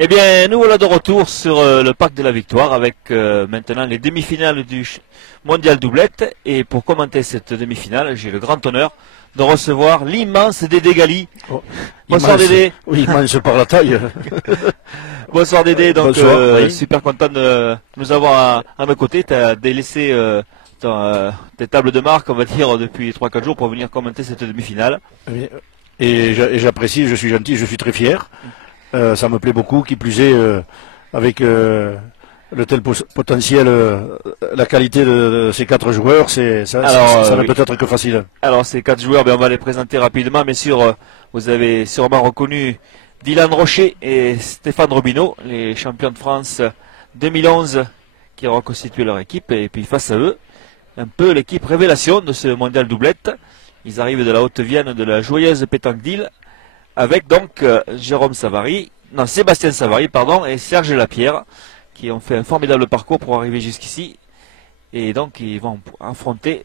Eh bien, nous voilà de retour sur le Parc de la Victoire avec maintenant les demi-finales du Mondial Doublette. Et pour commenter cette demi-finale, j'ai le grand honneur de recevoir l'immense Dédé Gali. Oh, bonsoir immense, Dédé. Oui, immense par la taille. Bonsoir Dédé, donc Bonsoir, oui. super content de nous avoir à mes côtés. Tu as délaissé tes tables de marque, on va dire, depuis 3-4 jours pour venir commenter cette demi-finale. Et j'apprécie, je suis gentil, je suis très fier. Ça me plaît beaucoup, qui plus est, avec le tel potentiel, la qualité de ces 4 joueurs, ça ne peut être que facile. Alors ces 4 joueurs, on va les présenter rapidement. Bien sûr, vous avez sûrement reconnu Dylan Rocher et Stéphane Robineau, les champions de France 2011 qui ont reconstitué leur équipe. Et puis face à eux, un peu l'équipe révélation de ce mondial doublette. Ils arrivent de la Haute-Vienne, de la joyeuse pétanque d'Île, avec donc Sébastien Savary, et Serge Lapierre, qui ont fait un formidable parcours pour arriver jusqu'ici. Et donc ils vont affronter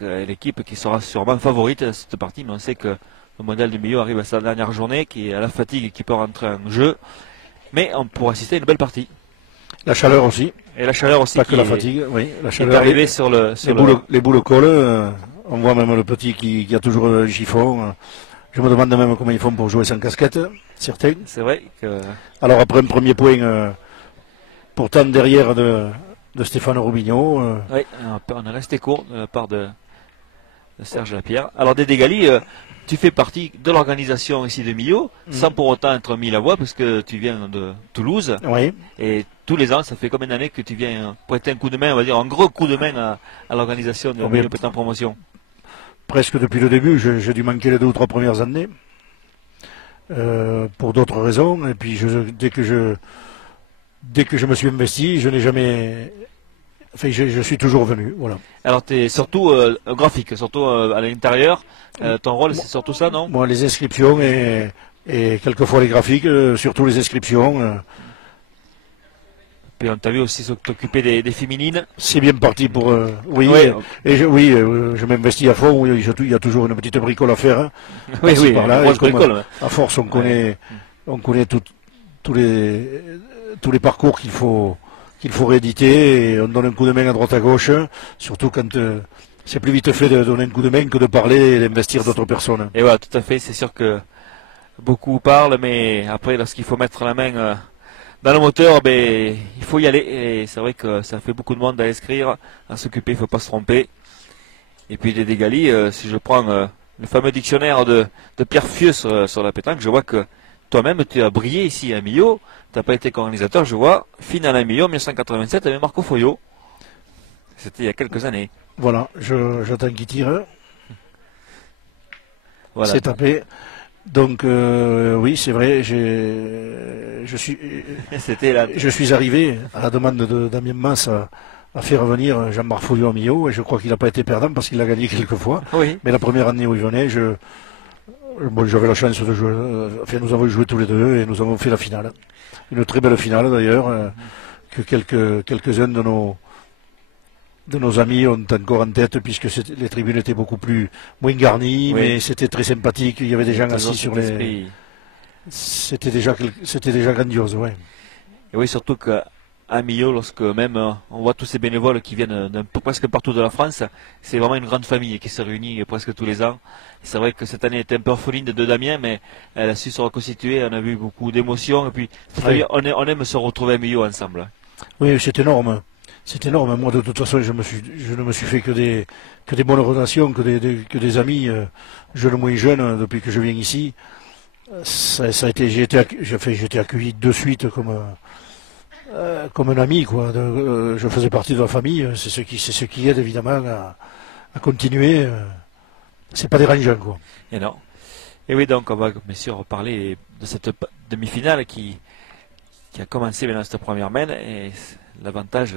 l'équipe qui sera sûrement favorite à cette partie, mais on sait que le mondial du milieu arrive à sa dernière journée, qui est à la fatigue, qui peut rentrer en jeu. Mais on pourra assister à une belle partie. La chaleur aussi. Et la chaleur aussi. Pas que la fatigue, oui. La chaleur est arrivée sur les boules collent. On voit même le petit qui a toujours le chiffon. Je me demande même comment ils font pour jouer sans casquette, certains. C'est vrai que... Alors après un premier point, pourtant derrière de Stéphane Robineau. Oui, on est resté court de la part de Serge Lapierre. Alors Dédé Gali, tu fais partie de l'organisation ici de Millau, sans pour autant être mis la voix, parce que tu viens de Toulouse. Oui. Et tous les ans, ça fait combien d'années que tu viens prêter un coup de main, on va dire un gros coup de main à l'organisation de Millau Pétanque Promotion? Presque depuis le début, j'ai dû manquer les 2 ou 3 premières années, pour d'autres raisons. Et puis dès que je me suis investi, je n'ai jamais... Enfin, je suis toujours venu, voilà. Alors tu es surtout graphique, surtout à l'intérieur. Ton rôle, c'est surtout ça, non? Moi, les inscriptions et quelquefois les graphiques, surtout les inscriptions. Puis on t'a vu aussi t'occuper des féminines. C'est bien parti pour... oui, je m'investis à fond. Oui, il y a toujours une petite bricole à faire. Hein, oui, par là, bricole. À force, on connaît tous les parcours qu'il faut rééditer, et on donne un coup de main à droite à gauche, surtout quand c'est plus vite fait de donner un coup de main que de parler et d'investir d'autres personnes. Et voilà, tout à fait, c'est sûr que beaucoup parlent, mais après, lorsqu'il faut mettre la main dans le moteur, il faut y aller, et c'est vrai que ça fait beaucoup de monde à inscrire, à s'occuper, il ne faut pas se tromper. Et puis Dédé Gali, si je prends le fameux dictionnaire de Pierre Fieux sur la pétanque, je vois que toi-même, tu as brillé ici à Millau. Tu n'as pas été organisateur, je vois. Finale à Millau, 1987, avec Marco Foyot. C'était il y a quelques années. Voilà, j'attends qu'il tire. Voilà. C'est tapé. Donc, oui, c'est vrai, je suis arrivé à la demande de Damien Masse à faire venir Jean-Marc Foyot à Millau, et je crois qu'il n'a pas été perdant parce qu'il a gagné quelques fois. Oui. Mais la première année où il venait, j'avais la chance de jouer. Enfin, nous avons joué tous les deux et nous avons fait la finale. Une très belle finale d'ailleurs, que quelques-uns de nos amis ont encore en tête, puisque les tribunes étaient moins garnies, oui. Mais c'était très sympathique. Il y avait des gens assis sur les... C'était déjà grandiose, ouais. Et oui, surtout qu'à Millau, lorsque même on voit tous ces bénévoles qui viennent presque partout de la France, c'est vraiment une grande famille qui se réunit presque tous les ans. C'est vrai que cette année était un peu orpheline de Damien, mais elle a su se reconstituer, on a vu beaucoup d'émotions, et puis oui. On aime se retrouver à Millau ensemble. Oui, c'est énorme. C'est énorme. Moi, de toute façon, je ne me suis fait que des bonnes relations, que des amis, jeunes ou moins jeunes, depuis que je viens ici. Ça a été, j'ai été accueilli de suite comme un ami, quoi. Je faisais partie de la famille. C'est ce qui aide évidemment à continuer. C'est pas dérangeant, quoi. Et non. Et oui, donc on va bien sûr reparler de cette demi-finale qui a commencé maintenant cette première main, et l'avantage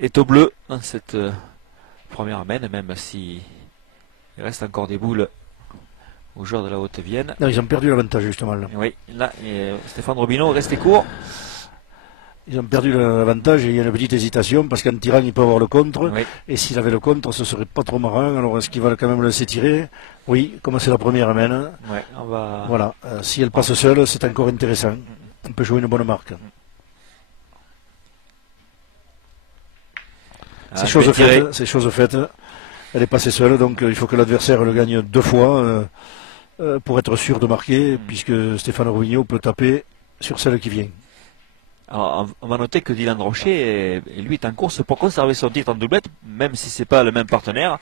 est au bleu dans cette première main, même si il reste encore des boules aux joueurs de la Haute-Vienne. Non, ils ont perdu l'avantage justement là. Oui, là, Stéphane Robineau restait court. Ils ont perdu l'avantage et il y a une petite hésitation parce qu'en tirant il peut avoir le contre, oui. Et s'il avait le contre ce serait pas trop marrant, alors est-ce qu'il va quand même le laisser tirer? Oui, comme c'est la première main. Ouais, Voilà, si elle passe seule c'est encore intéressant. on peut jouer une bonne marque. C'est chose faite. Elle est passée seule, donc il faut que l'adversaire le gagne 2 fois pour être sûr de marquer, puisque Stéphane Robinho peut taper sur celle qui vient. Alors, on va noter que Dylan Rocher, lui, est en course pour conserver son titre en doublette, même si c'est pas le même partenaire,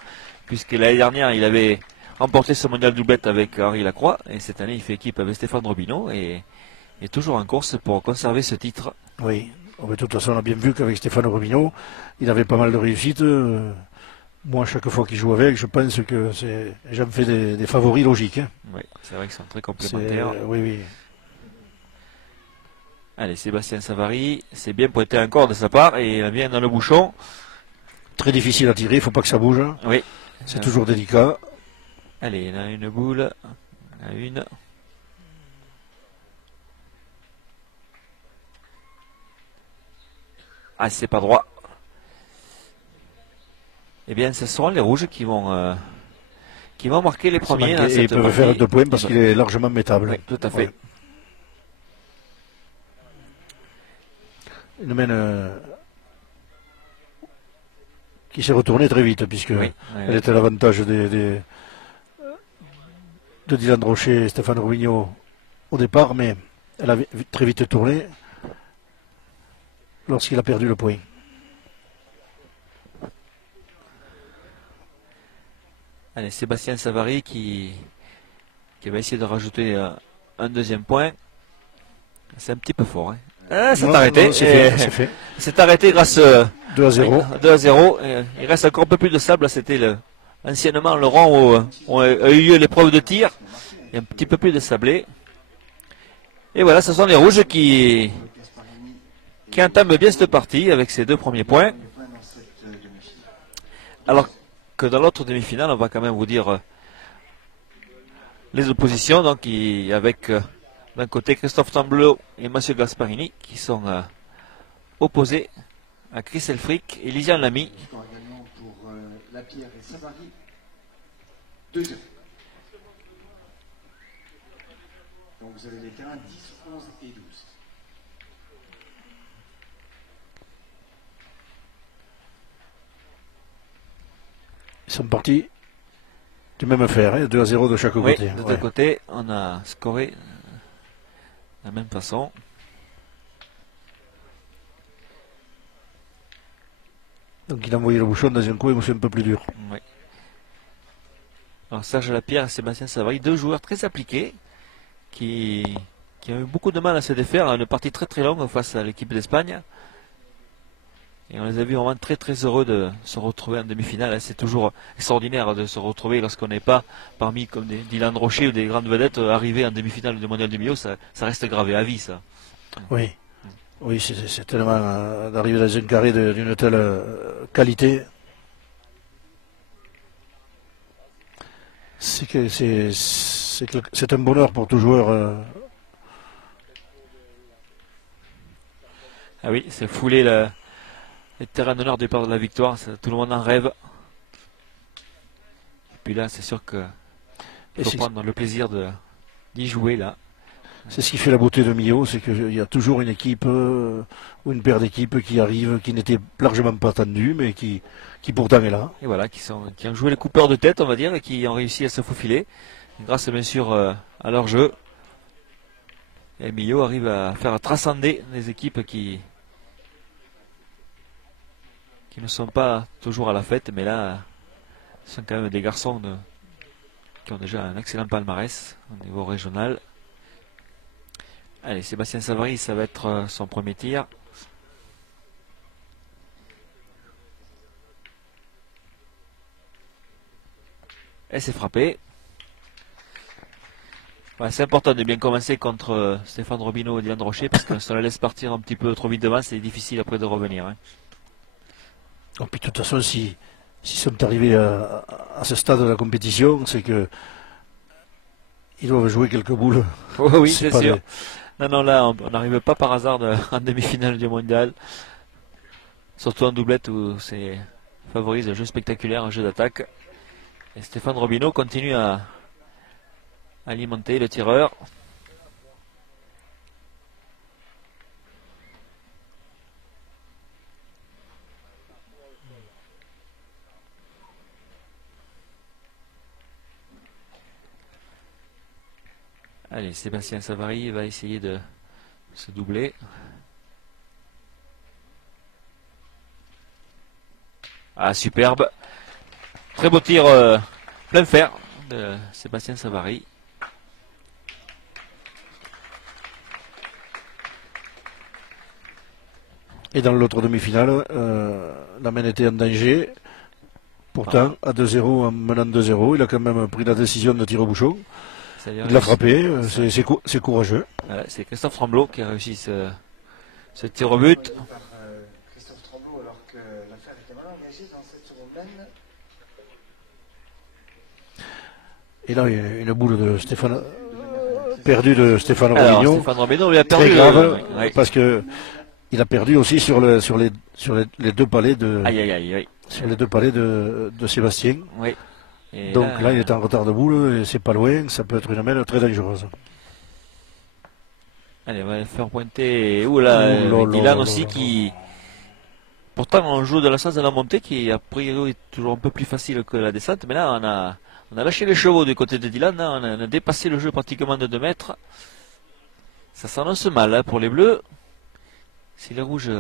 puisque l'année dernière, il avait remporté ce mondial doublette avec Henri Lacroix, et cette année, il fait équipe avec Stéphane Robinho, et est toujours en course pour conserver ce titre. Oui, de toute façon, on a bien vu qu'avec Stéphane Robinho, il avait pas mal de réussite. Moi, chaque fois qu'il joue avec, je pense que j'en fais des favoris logiques. Hein. Oui, c'est vrai qu'ils sont très complémentaires. Oui. Allez, Sébastien Savary, c'est bien pointé encore de sa part et il vient dans le bouchon. Très difficile à tirer, il ne faut pas que ça bouge. Oui. C'est toujours délicat. Allez, il y a une boule. Il y en a une. Ah, c'est pas droit. Eh bien, ce seront les rouges qui vont marquer les premiers. Et ils peuvent faire 2 points parce qu'il est largement mettable. Oui, tout à fait. Ouais. Une main qui s'est retournée très vite, puisque elle était à l'avantage de Dylan Rocher et Stéphane Robinho au départ, mais elle a très vite tourné lorsqu'il a perdu le point. Allez, Sébastien Savary qui va essayer de rajouter un deuxième point. C'est un petit peu fort. Hein. Ah, c'est arrêté. C'est arrêté grâce 2 à 0. 2 à 0. Il reste encore un peu plus de sable. C'était anciennement le rang où a eu lieu l'épreuve de tir. Il y a un petit peu plus de sablé. Et voilà, ce sont les rouges qui entament bien cette partie avec ces 2 premiers points. Alors que dans l'autre demi-finale, on va quand même vous dire les oppositions. Donc, avec d'un côté Christophe Tambleau et Mathieu Gasparini qui sont opposés à Chris Elfric et Lysiane Lamy. Pour Lapierre et Savary, 2-0. Donc vous avez les terrains 10, 11 et 12. Ils sont partis du même fer, hein, 2 à 0 de chaque côté. De deux côtés, on a scoré de la même façon. Donc il a envoyé le bouchon dans un coin où c'est un peu plus dur. Oui. Alors Serge Lapierre et Sébastien Savary, 2 joueurs très appliqués qui ont eu beaucoup de mal à se défaire. Une partie très très longue face à l'équipe d'Espagne. Et on les a vus vraiment très très heureux de se retrouver en demi-finale. C'est toujours extraordinaire de se retrouver lorsqu'on n'est pas parmi comme des Dylan Rocher ou des grandes vedettes arrivés en demi-finale du mondial du milieu. Ça reste gravé à vie, ça. Oui. Oui, c'est tellement d'arriver dans un carré d'une telle qualité. C'est un bonheur pour tout joueur. Ah oui, c'est fouler les terrains d'honneur du départ de la victoire. Tout le monde en rêve. Et puis là, c'est sûr qu'il faut prendre le plaisir d'y jouer là. C'est ce qui fait la beauté de Millau, c'est qu'il y a toujours une équipe ou une paire d'équipes qui arrivent, qui n'étaient largement pas attendues, mais qui pourtant est là. Et voilà, qui ont joué les coupeurs de tête, on va dire, et qui ont réussi à se faufiler, grâce bien sûr à leur jeu. Et Millau arrive à faire transcender les équipes qui ne sont pas toujours à la fête, mais là, ce sont quand même des garçons qui ont déjà un excellent palmarès au niveau régional. Allez, Sébastien Savary, ça va être son premier tir. Et c'est frappé. Ouais, c'est important de bien commencer contre Stéphane Robinho et Dylan Rocher, parce que si on la laisse partir un petit peu trop vite devant, c'est difficile après de revenir. Hein. Et puis de toute façon, si sont arrivés à ce stade de la compétition, c'est que ils doivent jouer quelques boules. Oh, oui, c'est sûr. Non, là, on n'arrive pas par hasard en demi-finale du mondial. Surtout en doublette où c'est favorise un jeu spectaculaire, un jeu d'attaque. Et Stéphane Robinho continue à alimenter le tireur. Allez, Sébastien Savary va essayer de se doubler. Ah, superbe. Très beau tir plein fer de Sébastien Savary. Et dans l'autre demi-finale, la main était en danger. Pourtant, à 2-0, en menant 2-0, il a quand même pris la décision de tirer au bouchon. Il l'a frappé, c'est courageux. Voilà, c'est Christophe Tremblot qui a réussi ce tir au but. Par Christophe Tremblot, alors que l'affaire était mal engagée dans cette romaine. Et là, il y a une boule de Stéphane, perdue de Stéphane Alors, Robignon. Stéphane Robignon, il a perdu. Très grave, Oui. parce que il a perdu aussi sur les deux palets de, Aïe, aïe, aïe, oui. sur les deux palets de Sébastien. Oui. Et Donc là, il est en retard de boule et c'est pas loin. Ça peut être une main très dangereuse. Allez, on va faire pointer. Oula, Dylan aussi qui. Pourtant, on joue de la sens de la montée qui, a priori, est toujours un peu plus facile que la descente. Mais là, on a lâché les chevaux du côté de Dylan. Là, on a dépassé le jeu pratiquement de 2 mètres. Ça s'annonce mal hein, pour les bleus. Si les rouges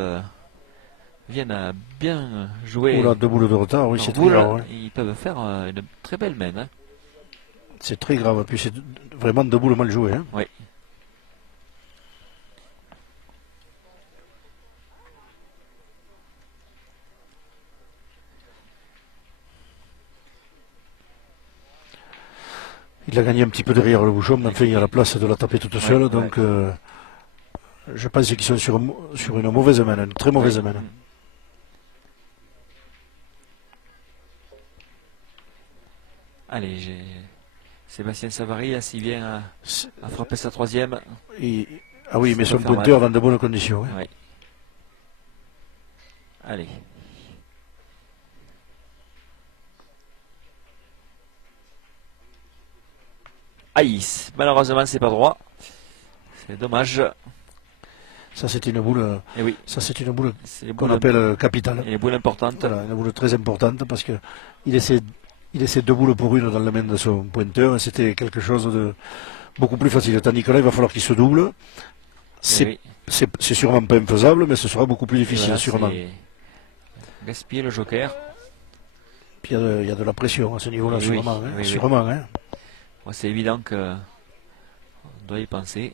viennent à bien jouer. Oula, 2 boules de retard, oui, c'est très boule, grave. Hein. ils peuvent faire une très belle main. Hein. C'est très grave. Puis c'est vraiment 2 boules mal jouées. Hein. Oui. Il a gagné un petit peu derrière le bouchon, mais enfin, il a la place de la taper toute seule. Donc, je pense qu'ils sont sur une mauvaise main, une très mauvaise main. Allez, Sébastien Savary, là, s'il vient à frapper sa 3e. Ah oui, mais Ça son va faire pointeur mal. dans de bonnes conditions. Hein. Oui. Allez. Aïe, malheureusement, c'est pas droit. C'est dommage. Ça, c'est une boule. Et oui, Ça, c'est une boule c'est les qu'on boules, appelle capitale. les boules importantes. Voilà, une boule très importante parce que il essaie 2 boules pour une dans la main de son pointeur et c'était quelque chose de beaucoup plus facile. Tandis que là, il va falloir qu'il se double. Et oui. C'est sûrement pas infaisable, mais ce sera beaucoup plus difficile, Voilà, sûrement. c'est gaspiller le joker. Puis il y a de la pression à ce niveau-là, Oui, sûrement. oui, Hein, oui. sûrement hein. Bon, c'est évident que on doit y penser.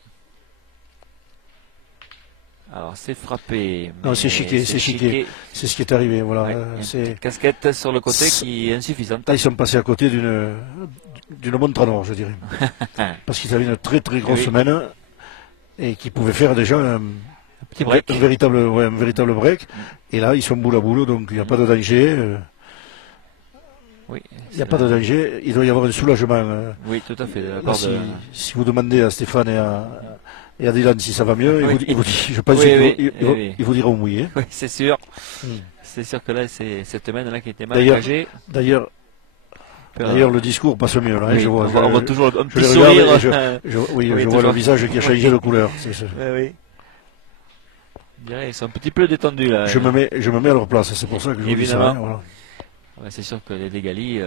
Alors c'est frappé. Non, mais c'est chiqué, c'est chiqué. C'est ce qui est arrivé. Voilà. Ouais, il y a une petite casquette sur le côté qui est insuffisante. Là, ils sont passés à côté d'une montre en or, je dirais. Parce qu'ils avaient une très très grosse Oui. main et qui pouvaient faire déjà un Petit break. un véritable break. Et là, ils sont boule à boule, donc il n'y a pas de danger. Oui, Il n'y a pas de danger. Il doit y avoir un soulagement. Oui, tout à fait. De la Là, part de... si vous demandez à Stéphane et à Dylan si ça va mieux, Oui. il vous dit, je pense Oui, qu'il oui, oui. il vous diront oui. Hein. Oui, c'est sûr. Mm. C'est sûr que là, c'est cette main là qui était mal D'ailleurs, engagée. D'ailleurs, le discours passe mieux. Là, hein, Oui, je vois, on voit toujours un je petit les sourire. regarde et je vois le toujours. visage qui a changé de couleur. Oui. Je dirais, ils sont un petit peu détendus là. Je me mets à leur place, c'est pour ça que je vous dis ça. Évidemment. Hein, voilà. Ouais, c'est sûr que les Dégali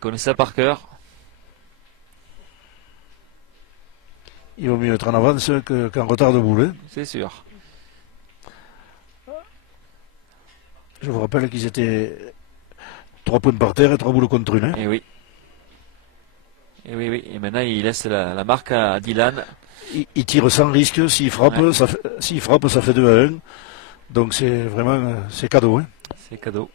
connaissent ça par cœur. Il vaut mieux être en avance qu'en retard de boule. Hein. C'est sûr. Je vous rappelle qu'ils étaient 3 points par terre et 3 boules contre une. Hein. Et oui. Et oui, oui. Et maintenant, il laisse la marque à Dylan. Il tire sans risque. S'il frappe, Ouais. ça fait 2-1. Donc c'est vraiment c'est cadeau. Hein. C'est cadeau.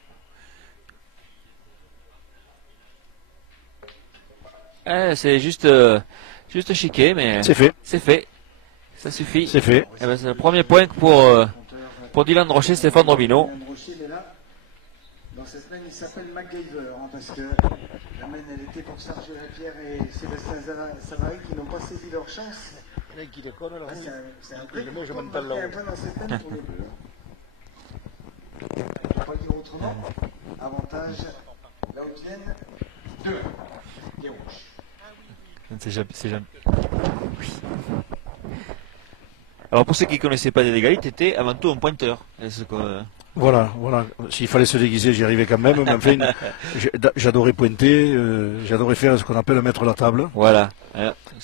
C'est juste chiqué, mais C'est fait. c'est fait. Ça suffit. C'est fait. Eh ben, c'est le premier point pour Dylan Rocher, Stéphane Robinot. Dylan Rocher, il est là. Dans cette semaine, il s'appelle MacGyver, hein, parce que la main, elle était pour Serge Lapierre et Sébastien Savary qui n'ont pas saisi leur chance. Ah, c'est un vrai coup de marquer un point dans cette main pour les Bleus. On ne peut pas dire autrement. Avantage, là où viennent 2 les rouges. C'est jamais. Oui. Alors pour ceux qui ne connaissaient pas les Dégali, t'étais avant tout un pointeur. Est-ce que... Voilà. S'il fallait se déguiser, j'y arrivais quand même. Mais enfin, j'adorais pointer. J'adorais faire ce qu'on appelle mettre la table. Voilà.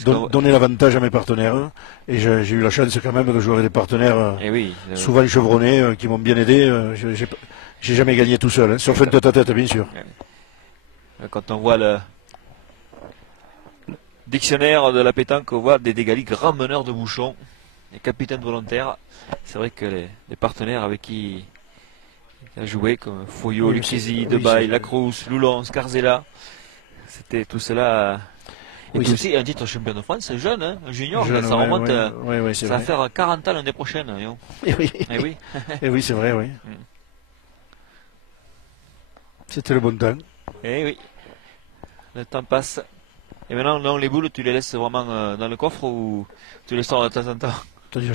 donner l'avantage à mes partenaires. Et j'ai eu la chance quand même de jouer avec des partenaires Et oui, souvent chevronnés, qui m'ont bien aidé. J'ai jamais gagné tout seul, hein, sauf un tête-à-tête bien sûr. quand on voit le dictionnaire de la pétanque, on voit des Dégalis grands meneurs de bouchons et capitaines volontaires. C'est vrai que les partenaires avec qui il a joué, comme Foyot, Oui, Lucchesi, oui, Debaille, Lacrousse, Loulon, Scarzella, c'était tout cela. Et Oui, puis aussi un titre champion de France, c'est jeune, hein, un junior, Jeune, ça ouais, remonte, c'est ça va vrai. faire 40 ans l'année prochaine. Hein. Et oui, Eh oui. et oui c'est vrai, oui. C'était le bon temps. Eh oui, le temps passe. Et maintenant, non, les boules, tu les laisses vraiment dans le coffre ou tu les sors de temps en temps? C'est-à-dire,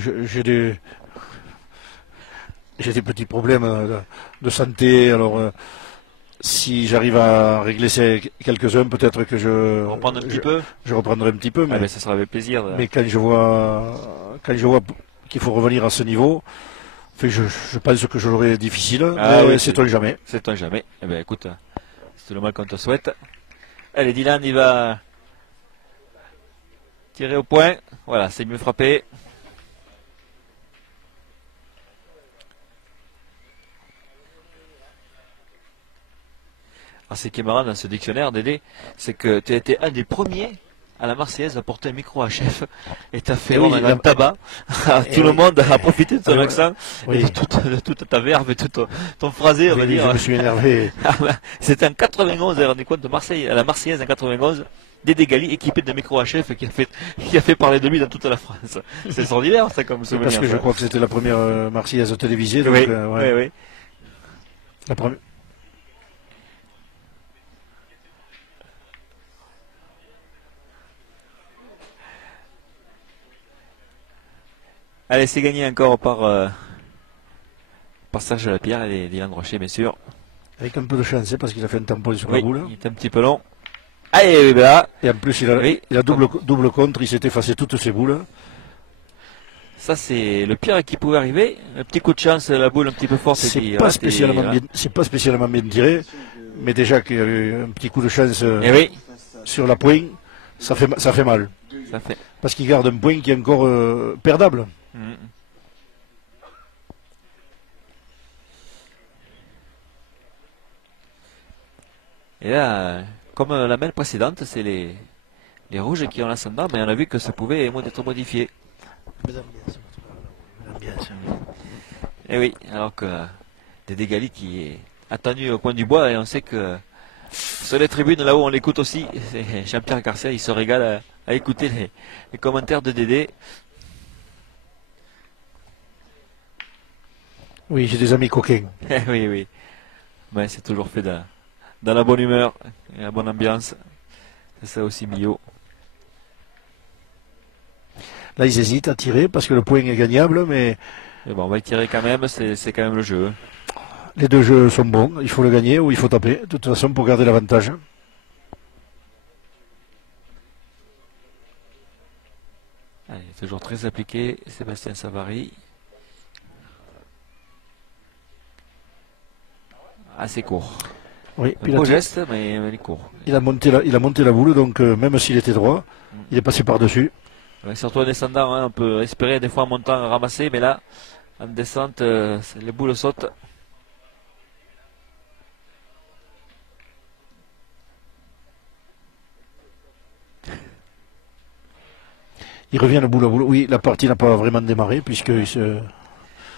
j'ai des petits problèmes de santé, alors si j'arrive à régler quelques-uns, peut-être que Reprendre un petit peu? je reprendrai un petit peu, Ah mais, ben, ça sera avec plaisir. mais quand je vois qu'il faut revenir à ce niveau, enfin, je pense que je l'aurai difficile, Ah mais oui, c'est-on jamais. C'est-on jamais. Eh ben écoute, c'est le mal qu'on te souhaite. Allez, Dylan, il va tirer au point. Voilà, c'est mieux frappé. Alors, ce qui est marrant dans ce dictionnaire, Dédé, c'est que tu as été un des premiers à la Marseillaise à porter un micro à chef et tu as fait Eh oui, vraiment un tabac. Tout le monde a profité de ton oui, accent oui. et de toute ta verve et tout ton phrasé, on va Oui, dire. je me suis énervé. C'était en 91, vous vous rendez compte, de Marseille, à la Marseillaise en 91, Dédé Gali équipé de micro à chef qui a fait parler de lui dans toute la France. C'est extraordinaire ça comme souvenir. Parce que je ça. crois que c'était la première Marseillaise télévisée, donc Oui, ouais. oui, oui. La première. Allez, c'est gagné encore par Serge Lapierre et Dylan Rocher, bien sûr. Avec un peu de chance, hein, parce qu'il a fait un tampon sur la Oui, boule. il est un petit peu long. Allez, oui, ben là, Et en plus, Oui. il a double contre, il s'est effacé toutes ses boules. ça c'est le pire qui pouvait arriver. Un petit coup de chance, la boule un petit peu forte. et C'est puis, pas, voilà, spécialement voilà. c'est pas spécialement bien tiré, mais déjà qu'il y a eu un petit coup de chance Eh oui, sur la poigne, ça fait mal. ça fait. Parce qu'il garde un point qui est encore perdable. Mhm. Et là, comme la main précédente, c'est les rouges qui ont l'ascendant, mais on a vu que ça pouvait être modifié. Et oui, alors que Dédé Gali qui est attendu au coin du bois, et on sait que sur les tribunes, là où on l'écoute aussi, c'est Jean-Pierre Garcia, il se régale à écouter les commentaires de Dédé. Oui, j'ai des amis coquins. Oui, oui. Mais c'est toujours fait dans la bonne humeur et la bonne ambiance. C'est ça aussi, Millot. Là, ils hésitent à tirer parce que le point est gagnable, mais Mais bon, on va y tirer quand même, c'est quand même le jeu. les deux jeux sont bons. Il faut le gagner ou il faut taper. De toute façon, pour garder l'avantage. Allez, toujours très appliqué, Sébastien Savary. Assez court. Oui, Un puis beau geste, mais il est court. il a monté la boule, donc même s'il était droit, il est passé par-dessus. Ouais, surtout en descendant, hein, on peut espérer des fois en montant ramasser, mais là, en descente, les boules sautent. Il revient le boule à boule. Oui, la partie n'a pas vraiment démarré, puisque il se...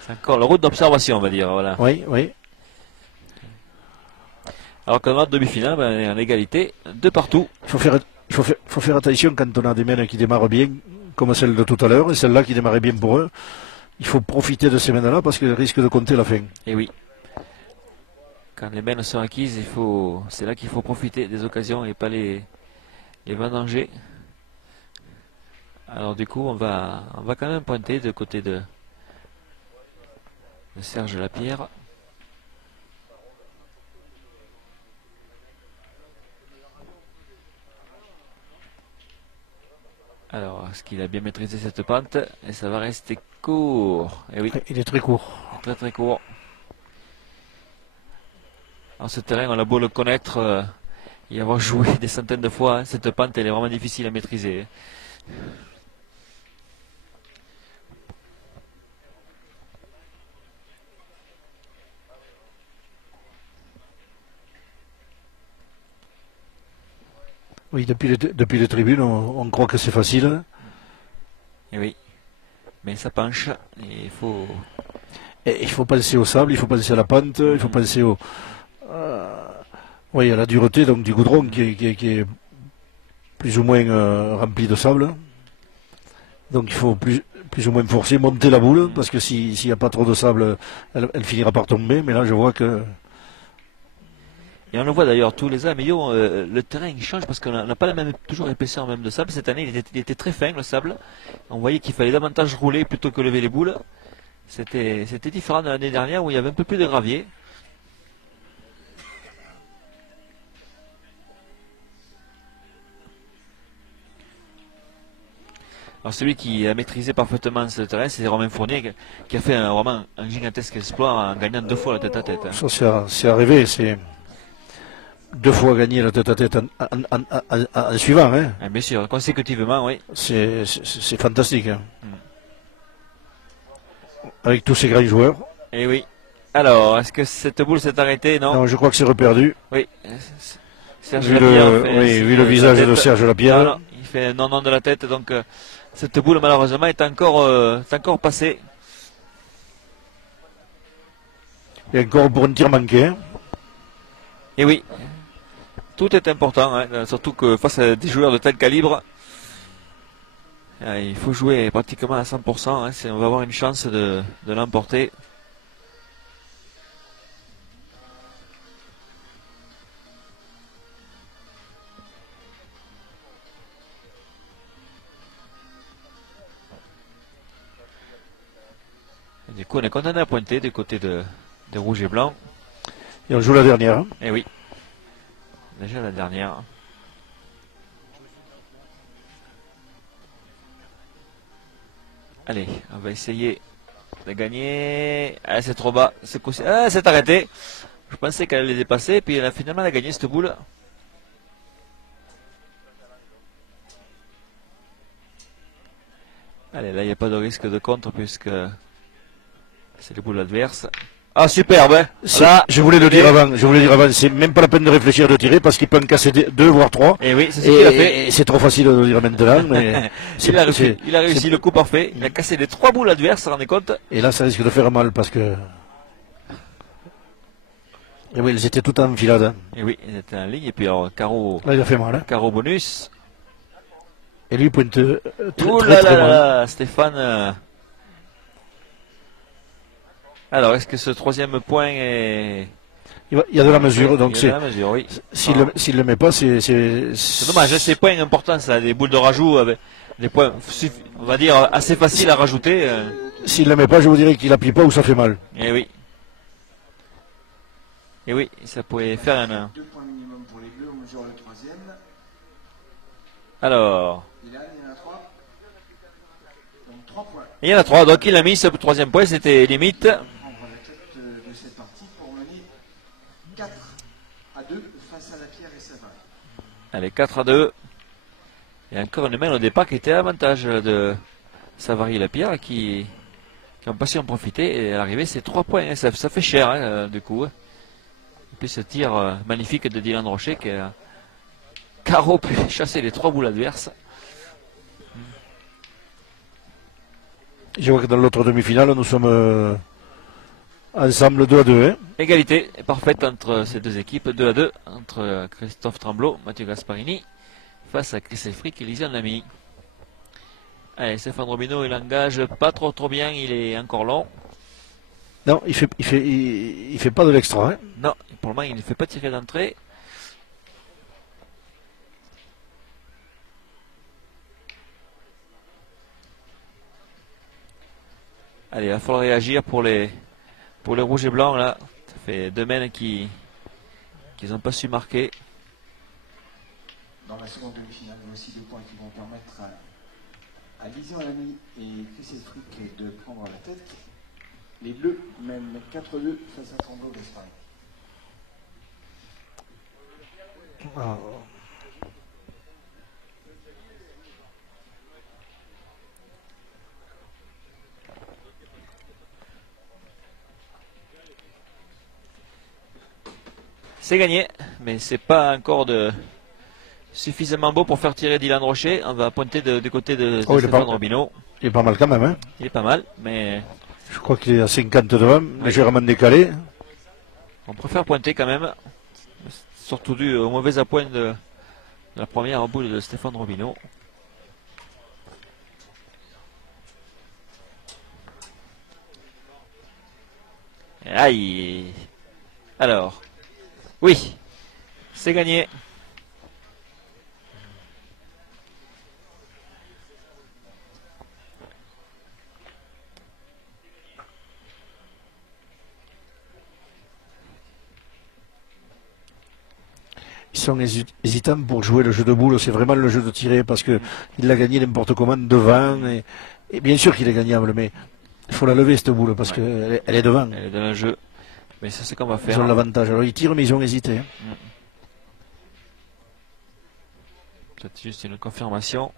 C'est encore la route d'observation, on va dire. Voilà. Oui, oui. Alors qu'en notre demi-finale, ben, on est en égalité, de partout. Il faut faire attention quand on a des mènes qui démarrent bien, comme celle de tout à l'heure, et celle-là qui démarrait bien pour eux. Il faut profiter de ces mènes-là parce qu'elles risquent de compter la fin. Et oui. Quand les mènes sont acquises, c'est là qu'il faut profiter des occasions et pas les vendanger. Alors du coup, on va quand même pointer de côté de Serge Lapierre. Alors, est-ce qu'il a bien maîtrisé cette pente? Et ça va rester court. Et oui, Il est très court. très très court. Alors ce terrain, on a beau le connaître et avoir joué des centaines de fois, hein, cette pente elle est vraiment difficile à maîtriser. Oui, depuis les tribunes, on croit que c'est facile. Et oui, mais ça penche. Et il faut. Et il faut penser au sable, il faut penser à la pente, il faut penser oui, à la dureté donc, du goudron qui est plus ou moins rempli de sable. Donc il faut plus ou moins forcer, monter la boule, parce que s'il n'y a pas trop de sable, elle finira par tomber. Mais là, je vois que... Et on le voit d'ailleurs tous les ans, mais le terrain il change parce qu'on n'a pas la même toujours épaisseur même de sable. Cette année, il était très fin le sable. On voyait qu'il fallait davantage rouler plutôt que lever les boules. C'était différent de l'année dernière où il y avait un peu plus de gravier. Alors celui qui a maîtrisé parfaitement ce terrain, c'est Romain Fournier qui a fait vraiment un gigantesque exploit en gagnant 2 fois la tête à tête. Hein. Ça, c'est arrivé, c'est 2 fois gagné la tête à tête en suivant. Hein. Ah, bien sûr, consécutivement, oui. C'est fantastique. Hein. Avec tous ces grands joueurs. Et oui. Alors, est-ce que cette boule s'est arrêtée? Non. Non, je crois que c'est reperdu. Oui. Serge Vu Lapierre vu le visage de Serge Lapierre. Non, il fait non de la tête, donc cette boule malheureusement est encore passée. Et encore pour un tir manqué. Hein. Et oui, tout est important, hein, surtout que face à des joueurs de tel calibre, il faut jouer pratiquement à 100%, hein, on va avoir une chance de l'emporter. Et du coup, on est condamné à pointer du côté des rouges et blancs. Et on joue la dernière. Hein. Et oui, déjà la dernière. Allez, on va essayer de gagner. Ah, c'est trop bas. C'est arrêté. Je pensais qu'elle allait dépasser, puis finalement elle a gagné cette boule. Allez, là il n'y a pas de risque de contre puisque c'est les boules adverses. Ah, superbe, hein. Là, je voulais le dire avant, c'est même pas la peine de réfléchir de tirer parce qu'il peut en casser 2 voire 3. Et oui, c'est ce qu'il a fait. Et c'est trop facile de le dire maintenant. Mais il a réussi le coup parfait. Il a cassé les 3 boules adverses, vous vous rendez compte? Et là, ça risque de faire mal parce que. Et oui, ils étaient tout en enfilade. Hein. Et oui, ils étaient en ligne. Et puis, alors, carreau. Là, il a fait mal. Hein. Carreau bonus. Et lui pointe très mal. Stéphane. Alors, est-ce que ce 3e point est... Il y a de la mesure, donc il y a de la mesure, oui. S'il le met pas, c'est dommage, ces points importants, ça, des boules de rajout, avec des points, on va dire, assez faciles à rajouter. S'il le met pas, je vous dirais qu'il appuie pas ou ça fait mal. Et oui. Et oui, ça pourrait faire un... 2 points minimum pour les bleus, on mesure le 3e. Alors... Il y en a 3. Donc 3 points. Il y en a 3, donc il a mis ce 3e point, c'était limite. Prendre la tête de cette partie pour mener 4-2 face à Lapierre et Savary. Allez, 4-2. Et encore une main au départ qui était à l'avantage de Savary et Lapierre qui ont pas su en profiter. Et à l'arrivée, c'est 3 points. Ça fait cher, hein, du coup. Et puis ce tir magnifique de Dylan Rocher qui a carreau pu chasser les 3 boules adverses. Je vois que dans l'autre demi-finale, nous sommes ensemble 2-2. Hein. Égalité parfaite entre ces deux équipes, 2-2, entre Christophe Tremblot, Mathieu Gasparini, face à Chris Elfrick et Lisiane Lamy. Allez, Stéphane Robineau, il engage pas trop bien, il est encore long. Non, il fait pas de l'extra. Hein. Non, pour le moment, il ne fait pas tirer d'entrée. Allez, il va falloir réagir pour les rouges et blancs là. Ça fait 2 mènes qu'ils n'ont pas su marquer. Dans la seconde demi-finale, voici 2 points qui vont permettre à Lisiane Lamy et Chris Elfrick de prendre la tête. Les bleus mènent 4-2 face à Tremblot d'Espagne. C'est gagné, mais c'est pas encore suffisamment beau pour faire tirer Dylan Rocher. On va pointer du côté de Stéphane Robineau. Il est pas mal quand même. Hein. Il est pas mal, mais... Je crois qu'il est à 50 devant, légèrement décalé. On préfère pointer quand même, surtout dû au mauvais appoint de la première boule de Stéphane Robineau. Aïe. Alors, oui, c'est gagné. Ils sont hésitants pour jouer le jeu de boule, c'est vraiment le jeu de tirer parce que il l'a gagné n'importe comment devant et bien sûr qu'il est gagnable, mais il faut la lever cette boule parce qu'elle est devant. Elle est dans le jeu, mais ça c'est qu'on va faire. Ils ont l'avantage, alors ils tirent mais ils ont hésité. Peut-être juste une confirmation.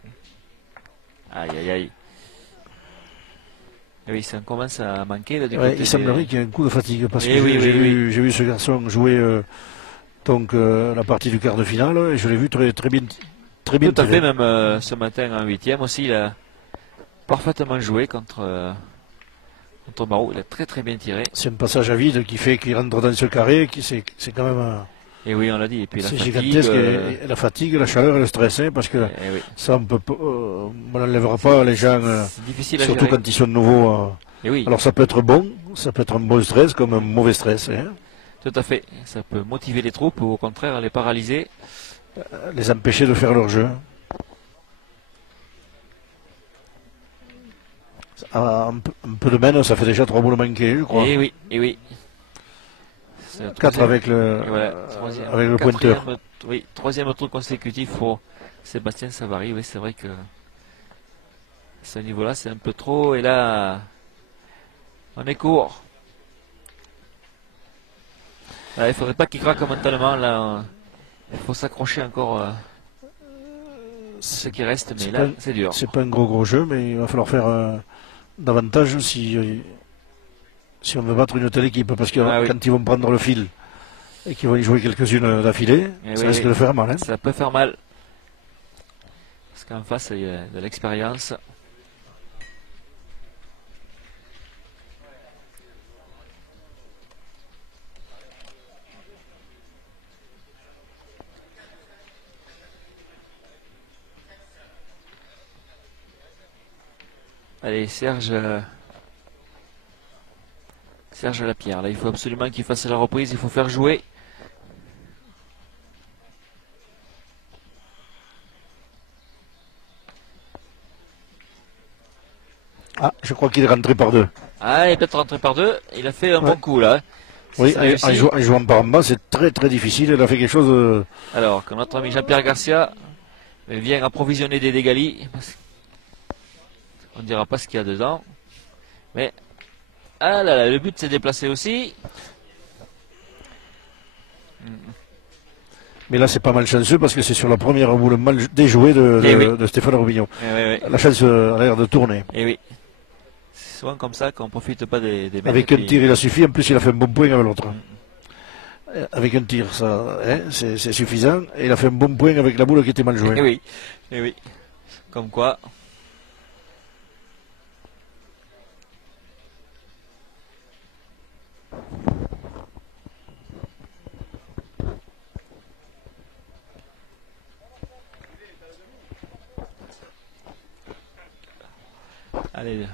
Aïe aïe aïe. Et oui, ça commence à manquer là, du côté il semblerait qu'il y ait un coup de fatigue parce que j'ai vu ce garçon jouer la partie du quart de finale et je l'ai vu très bien. Très bien tout à tiré. fait, même ce matin en 8e aussi, il a parfaitement joué contre Barou. Il a très bien tiré. C'est un passage à vide qui fait qu'il rentre dans ce carré, c'est quand même et oui, on l'a dit. Et puis c'est gigantesque. Et la fatigue, la chaleur et le stress, hein, parce que ça on n'enlèvera pas les gens, difficile à surtout gérer. quand ils sont nouveaux. Et oui. Alors ça peut être bon, ça peut être un bon stress comme un mauvais stress. Hein. Tout à fait. Ça peut motiver les troupes ou au contraire les paralyser. Les empêcher de faire leur jeu. Un peu de mène, ça fait déjà 3 boules manquées, je crois. Et oui. 4 avec avec le pointeur. Oui, troisième truc consécutif pour Sébastien Savary. Oui, c'est vrai que ce niveau-là, c'est un peu trop. Et là, on est court. Là, il ne faudrait pas qu'il craque mentalement. Là, il faut s'accrocher encore ce qui reste. Mais là, c'est dur. C'est pas un gros jeu, mais il va falloir faire davantage si on veut battre une telle équipe. Parce que quand ils vont prendre le fil et qu'ils vont y jouer quelques-unes d'affilée, ça risque de faire mal. Hein. Ça peut faire mal. Parce qu'en face, il y a de l'expérience. Allez, Serge Lapierre, là il faut absolument qu'il fasse la reprise, il faut faire jouer. Ah, je crois qu'il est rentré par deux. Ah, il est peut-être rentré par deux, il a fait un bon coup là. Oui, en jouant par en bas, c'est très difficile, il a fait quelque chose de... Alors, que notre ami Jean-Pierre Garcia vient approvisionner des dégalis. On ne dira pas ce qu'il y a dedans. Mais, ah là là, le but s'est déplacé aussi. Mais là, c'est pas mal chanceux parce que c'est sur la première boule mal déjouée de Stéphane Robignon. La chance a l'air de tourner. Et oui. C'est souvent comme ça qu'on ne profite pas des mecs. Avec un tir, il a suffi. En plus, il a fait un bon point avec l'autre. Avec un tir, ça, c'est suffisant. Et il a fait un bon point avec la boule qui était mal jouée. Et oui. Comme quoi. Allez.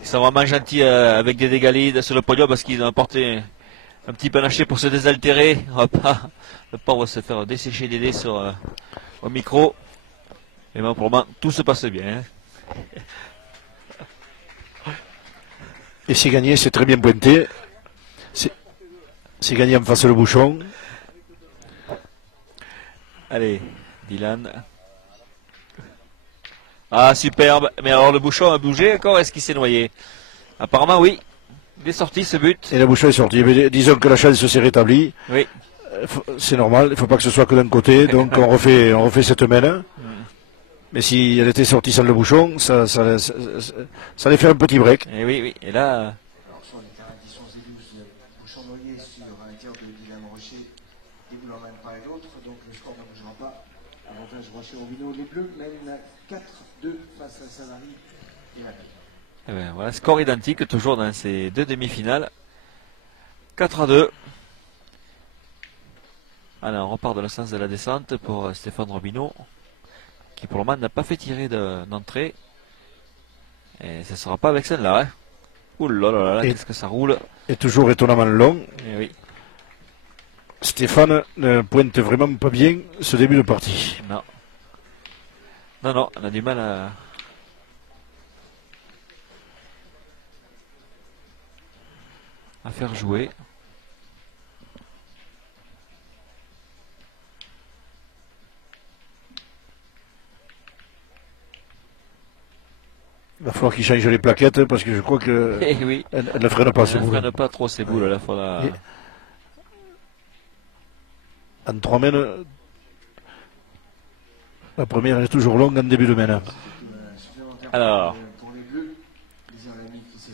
Ils sont vraiment gentils avec des dégalides sur le podium parce qu'ils ont apporté un petit panaché pour se désaltérer. On va pas, le pauvre se faire dessécher des dés au micro. Mais bon, pour le moment, tout se passe bien. Et c'est gagné, c'est très bien pointé. C'est gagné en face le bouchon. Allez, Dylan. Ah, superbe. Mais alors le bouchon a bougé encore, est-ce qu'il s'est noyé? Apparemment, oui. Il est sorti ce but. Et le bouchon est sorti. Mais disons que la chance s'est rétablie. Oui. C'est normal, il ne faut pas que ce soit que d'un côté. Donc on refait cette mène. Mais si elle était sortie sans le bouchon, ça allait faire un petit break. Et oui. Et là. Alors sur les terrains 10, 11 et 12, bouchon noyé sur un tir de Dylan Rocher chez Robineau. Les Bleus mènent 4-2 face à Savary et la Paix. Et ben, voilà, score identique toujours dans ces deux demi-finales. 4-2. Alors on repart dans le sens de la descente pour Stéphane Robineau, qui pour le moment n'a pas fait tirer d'entrée. Et ce ne sera pas avec celle-là. Hein. Ouh là là là, qu'est-ce que ça roule. Et toujours étonnamment long. Et oui. Stéphane ne pointe vraiment pas bien ce début de partie. Non. Non, non, on a du mal à faire jouer. Il va falloir qu'il change les plaquettes parce que je crois que Eh oui. elle ne freine pas ce Elle ne boule. freine pas trop ces boules là. Faudra... En 3 mènes, la première est toujours longue en début de mène. Alors,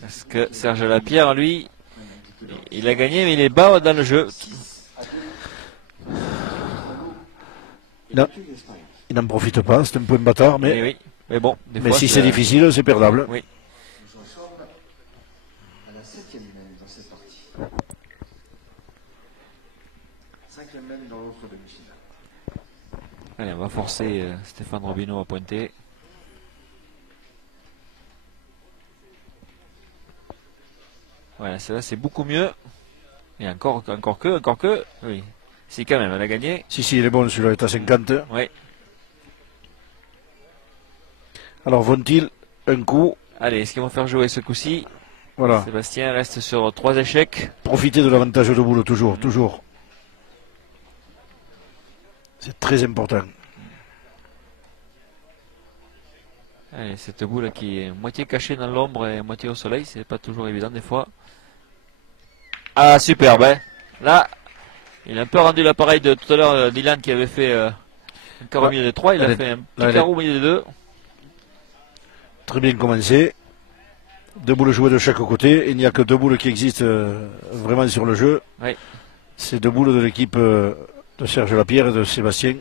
est-ce que Serge Lapierre, lui, il a gagné, mais il est bas dans le jeu. Non, il n'en profite pas, c'est un point bâtard, Eh mais, oui. Mais bon, des mais fois, si c'est difficile, c'est perdable. Oui. Nous en sommes à la 7e mène dans cette partie. 5e mène dans l'autre demi-finale. Allez, on va forcer Stéphane Robineau à pointer. Voilà, celle-là c'est beaucoup mieux. Et encore que. Oui. Si quand même, elle a gagné. Si, il est bon, celui-là est à 50. Oui. Alors vont-ils un coup? Allez, est-ce qu'ils vont faire jouer ce coup-ci? Voilà. Sébastien reste sur 3 échecs. Profitez de l'avantage de boule, toujours, toujours. C'est très important. Allez, cette boule qui est moitié cachée dans l'ombre et moitié au soleil, c'est pas toujours évident des fois. Ah, superbe, hein. Là, il a un peu rendu l'appareil de tout à l'heure, Dylan qui avait fait un carreau au milieu des 3, il a fait un petit carreau au milieu des 2. Très bien commencé. 2 boules jouées de chaque côté. Il n'y a que 2 boules qui existent vraiment sur le jeu. Oui. C'est 2 boules de l'équipe de Serge Lapierre et de Sébastien.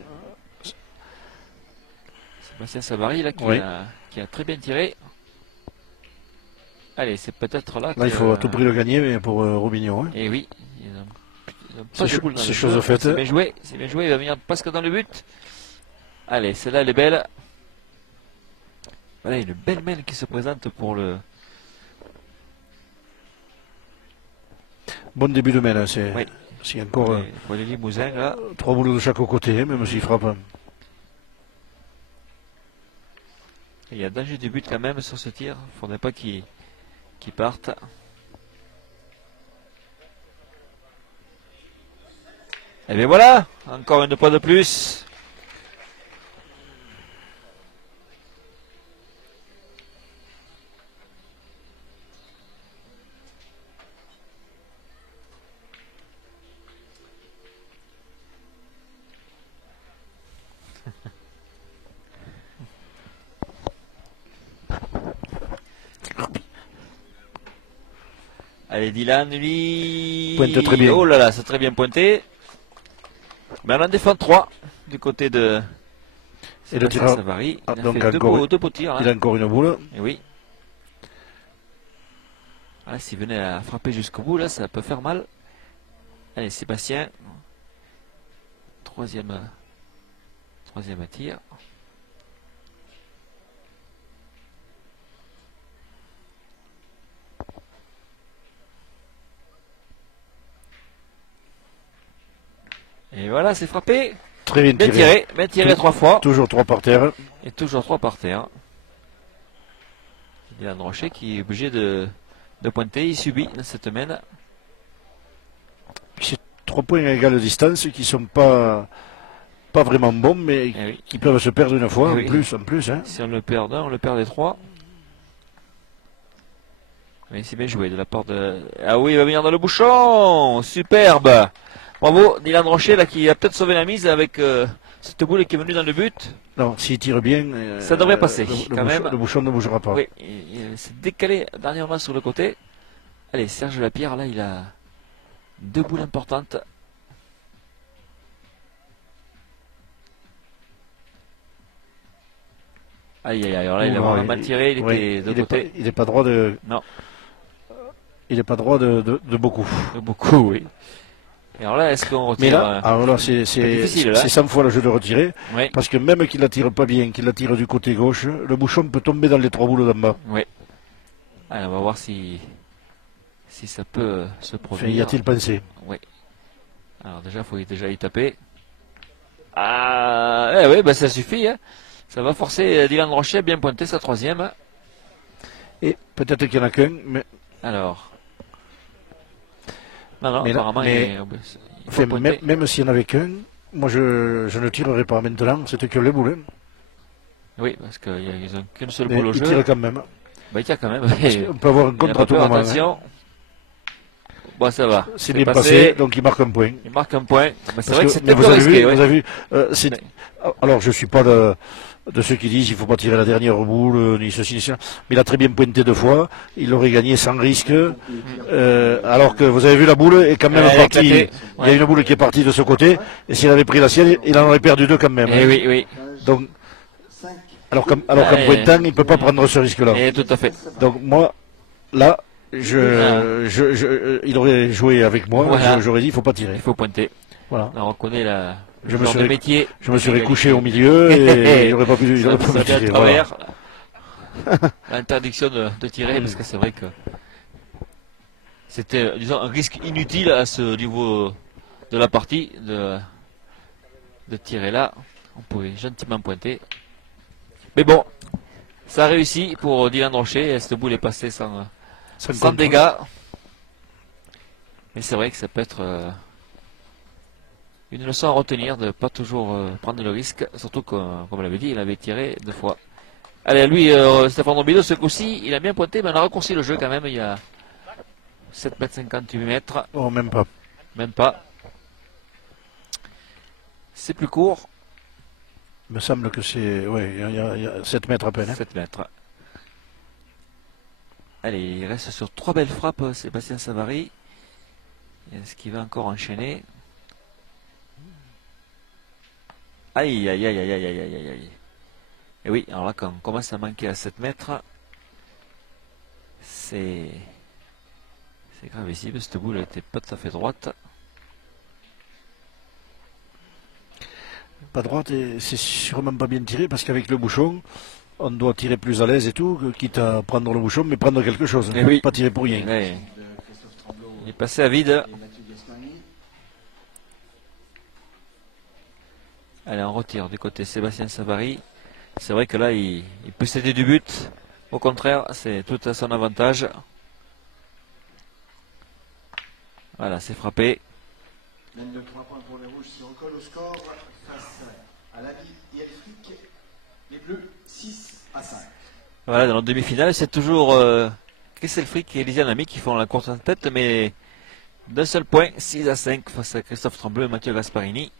Sébastien Savary là, qui a très bien tiré. Allez, c'est peut-être là. Là, il faut à tout prix le gagner, mais pour Robignon. Hein. Et oui. C'est chose faite. C'est bien joué, il va venir presque dans le but. Allez, celle-là, elle est belle. Voilà, une belle main qui se présente pour le... Bon début de main, c'est oui. encore pour les Limousins, là. 3 boules de chaque côté, même s'il frappe. Il y a danger du but quand même sur ce tir. Il ne faudrait pas qu'il parte. Et bien voilà, encore une fois de plus. Allez, Dylan, lui... Pointe très bien. Oh là là, c'est très bien pointé. Mais on en défend 3 du côté de Sébastien Savary. Il a fait deux beaux tirs. Il a encore une boule. Et oui. Ah, s'il venait à frapper jusqu'au bout, là, ça peut faire mal. Allez, Sébastien. Troisième tir. Et voilà, c'est frappé. Très bien tiré. Bien tiré 3 fois. Toujours 3 par terre. Et toujours 3 par terre. Il y a un Rocher qui est obligé de pointer. Il subit dans cette mène. C'est 3 points à égale distance qui ne sont pas vraiment bons, mais qui peuvent se perdre une fois, en plus. Hein. Si on le perd d'un, on le perd des 3. Mais c'est bien joué de la part de... Ah oui, il va venir dans le bouchon. Superbe. Bravo, Dylan Rocher là, qui a peut-être sauvé la mise avec cette boule qui est venue dans le but. Non, s'il tire bien... ça devrait passer, même. Le bouchon ne bougera pas. Oui, il s'est décalé dernièrement sur le côté. Allez, Serge Lapierre, là, il a 2 boules importantes. Aïe, aïe, aïe, alors là, il a Oula, vraiment mal tiré, il était de côté. il n'est pas droit de. Non. Il n'est pas droit de beaucoup. Beaucoup, oui. Et alors là, est-ce qu'on retire? Mais là, alors là c'est difficile, là. 100 fois le jeu de retirer. Oui. Parce que même qu'il la tire pas bien, qu'il la tire du côté gauche, le bouchon peut tomber dans les 3 boules d'en bas. Oui. Allez, on va voir si ça peut se Enfin, produire. y a-t-il pensé? Oui. Alors déjà, il faut déjà y taper. Ah, eh oui, ben ça suffit. Hein. Ça va forcer Dylan Rocher à bien pointer sa 3e. Et peut-être qu'il n'y en a qu'un, mais. Alors. Non, non, Mais là, apparemment, mais- il faut Enfin, pointer. même s'il n'y en avait qu'un, moi je ne tirerai pas maintenant, c'était que les boules. Hein. Oui, parce qu'ils n'ont qu'une seule Mais boule au il jeu. tire quand même. Bah, il tire quand même. On peut avoir un Il contre n'a à tout pas peur, moment. Hein. attention. Bon, ça va. C'est bien passé, donc il marque un point. Il marque un point. Mais c'est Parce vrai que que- c'était mais peu vous avez risqué. vu, ouais. vous avez vu, alors je suis pas de ceux qui disent il faut pas tirer la dernière boule, ni ceci, ni cela. Mais il a très bien pointé 2 fois. Il aurait gagné sans risque. Alors que vous avez vu la boule est quand même Elle a partie. éclaté. Il y a une boule qui est partie de ce côté. Et s'il avait pris la sienne, il en aurait perdu 2 quand même. Eh oui, oui. Donc, 5. alors qu'en Ouais. pointant, il ne peut pas prendre ce risque-là. Et tout à fait. Donc moi, là, il aurait joué avec moi. Voilà. J'aurais dit il faut pas tirer. Il faut pointer. Voilà. On reconnaît Je le me genre de serais- métier. Je me serais L'égalité. couché au milieu et il n'aurait pas pu, il aurait pas Ça pu vient à tirer. Voilà. travers l'interdiction de tirer, parce que c'est vrai que c'était, disons, un risque inutile à ce niveau de la partie de tirer là. On pouvait gentiment pointer. Mais bon, ça a réussi pour Dylan Rocher. Cette boule est passée sans dégâts. Mais c'est vrai que ça peut être une leçon à retenir de ne pas toujours prendre le risque. Surtout que, comme on l'avait dit, il avait tiré 2 fois. Allez, lui, Stéphane Rombido, ce coup-ci, il a bien pointé, mais on a raccourci le jeu quand même. Il y a 7,58 mètres. Oh, même pas. Même pas. C'est plus court. Il me semble que c'est. Ouais, il y a 7 mètres à peine. Hein. 7 mètres. Allez, il reste sur 3 belles frappes, Sébastien Savary. Est-ce qu'il va encore enchaîner? Aïe, aïe, aïe, aïe, aïe, aïe, aïe, aïe. Et oui, alors là, quand on commence à manquer à 7 mètres, c'est gravissime. Cette boule n'était pas tout à fait droite. Pas droite et c'est sûrement pas bien tiré parce qu'avec le bouchon, on doit tirer plus à l'aise et tout, quitte à prendre le bouchon, mais prendre quelque chose. Eh oui. Pas tirer pour rien. Ouais, De Christophe Tremblot il est passé à vide. et Mathieu Gasparini. Allez, on retire du côté Sébastien Savary. C'est vrai que là, il peut céder du but. Au contraire, c'est tout à son avantage. Voilà, c'est frappé. Même de 3 points pour les rouges si on colle au score face à la vie et à l'Afrique. Les bleus 6-5. Voilà, dans la demi-finale, c'est toujours Christelle Frick et Elisa Lamy qui font la course en tête, mais d'un seul point, 6-5 face à Christophe Tremblay et Mathieu Gasparini.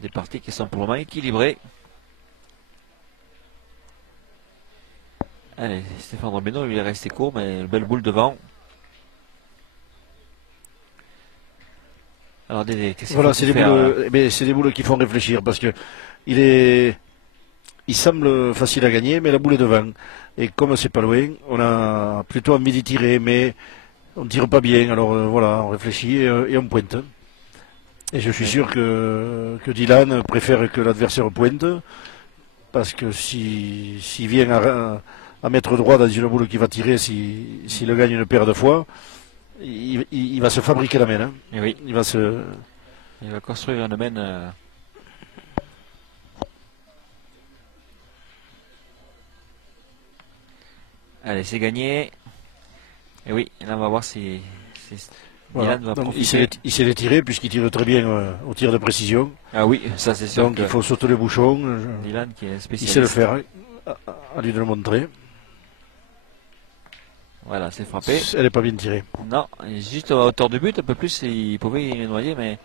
Des parties qui sont pour le moment équilibrées. Allez, Stéphane Robino, lui, il est resté court, mais une belle boule devant. Alors, Dédé, qu'est-ce qu'il Voilà, faut c'est des faire, boules, c'est des boules qui font réfléchir parce que il semble facile à gagner, mais la boule est devant. Et comme c'est pas loin, on a plutôt envie d'y tirer, mais on ne tire pas bien. Alors voilà, on réfléchit et on pointe. Et je suis sûr que Dylan préfère que l'adversaire pointe, parce que s'il vient à mettre droit dans une boule qui va tirer, s'il le gagne une paire de fois, il va se fabriquer la main. Hein. Et oui, Il va construire une main. Allez, c'est gagné. Et oui, là, on va voir si voilà. Dylan va Donc, profiter. il sait les tirer puisqu'il tire très bien au tir de précision. Ah oui, ça c'est sûr. Donc que il faut sauter le bouchon. Dylan qui est Il spécialiste. sait le faire. Hein. À lui de le montrer. Voilà, c'est frappé. Elle n'est pas bien tirée. Non, il est juste à hauteur du but, un peu plus, il pouvait y noyer, mais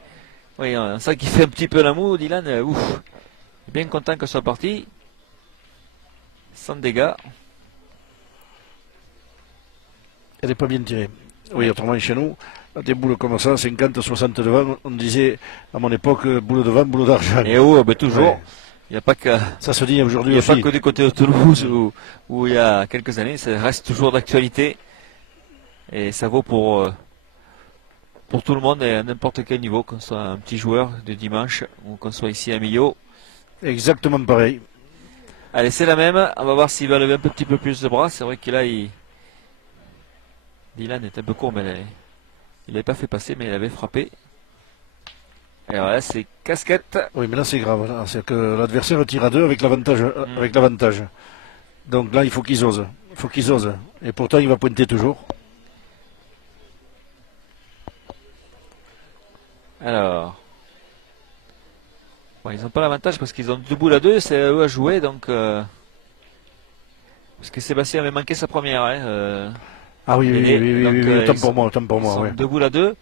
oui, on sent qu'il fait un petit peu la moue, Dylan. Ouf, il est bien content que ce soit parti. Sans dégâts. Elle n'est pas bien tirée. Oui, autrement chez nous, des boules comme ça, 50, 60 devant, on disait à mon époque boule de vent, boule d'argent. Et oh, ben toujours. Ouais. Il n'y a pas que, Ça se dit il aujourd'hui n'y a pas aussi. que du côté de Toulouse où il y a quelques années, ça reste toujours d'actualité. Et ça vaut pour tout le monde et à n'importe quel niveau, qu'on soit un petit joueur de dimanche ou qu'on soit ici à Millau. Exactement pareil. Allez, c'est la même. On va voir s'il va lever un petit peu plus de bras. C'est vrai que là, Dylan est un peu court, mais il n'avait pas fait passer, mais il avait frappé. Et voilà, c'est casquette. Oui, mais là c'est grave. Là, c'est que l'adversaire tire à 2 avec l'avantage. Avec l'avantage. Donc là, il faut qu'ils osent. Il faut qu'ils osent. Et pourtant, il va pointer toujours. Alors. Bon, ils n'ont pas l'avantage parce qu'ils ont deux boules à deux, c'est à eux à jouer, donc. Parce que Sébastien avait manqué sa première. Hein, Ah oui, oui, oui, Dédé. oui, oui, Donc, oui, autant ils pour sont, moi, autant pour ils moi, sont ouais. deux boules à deux,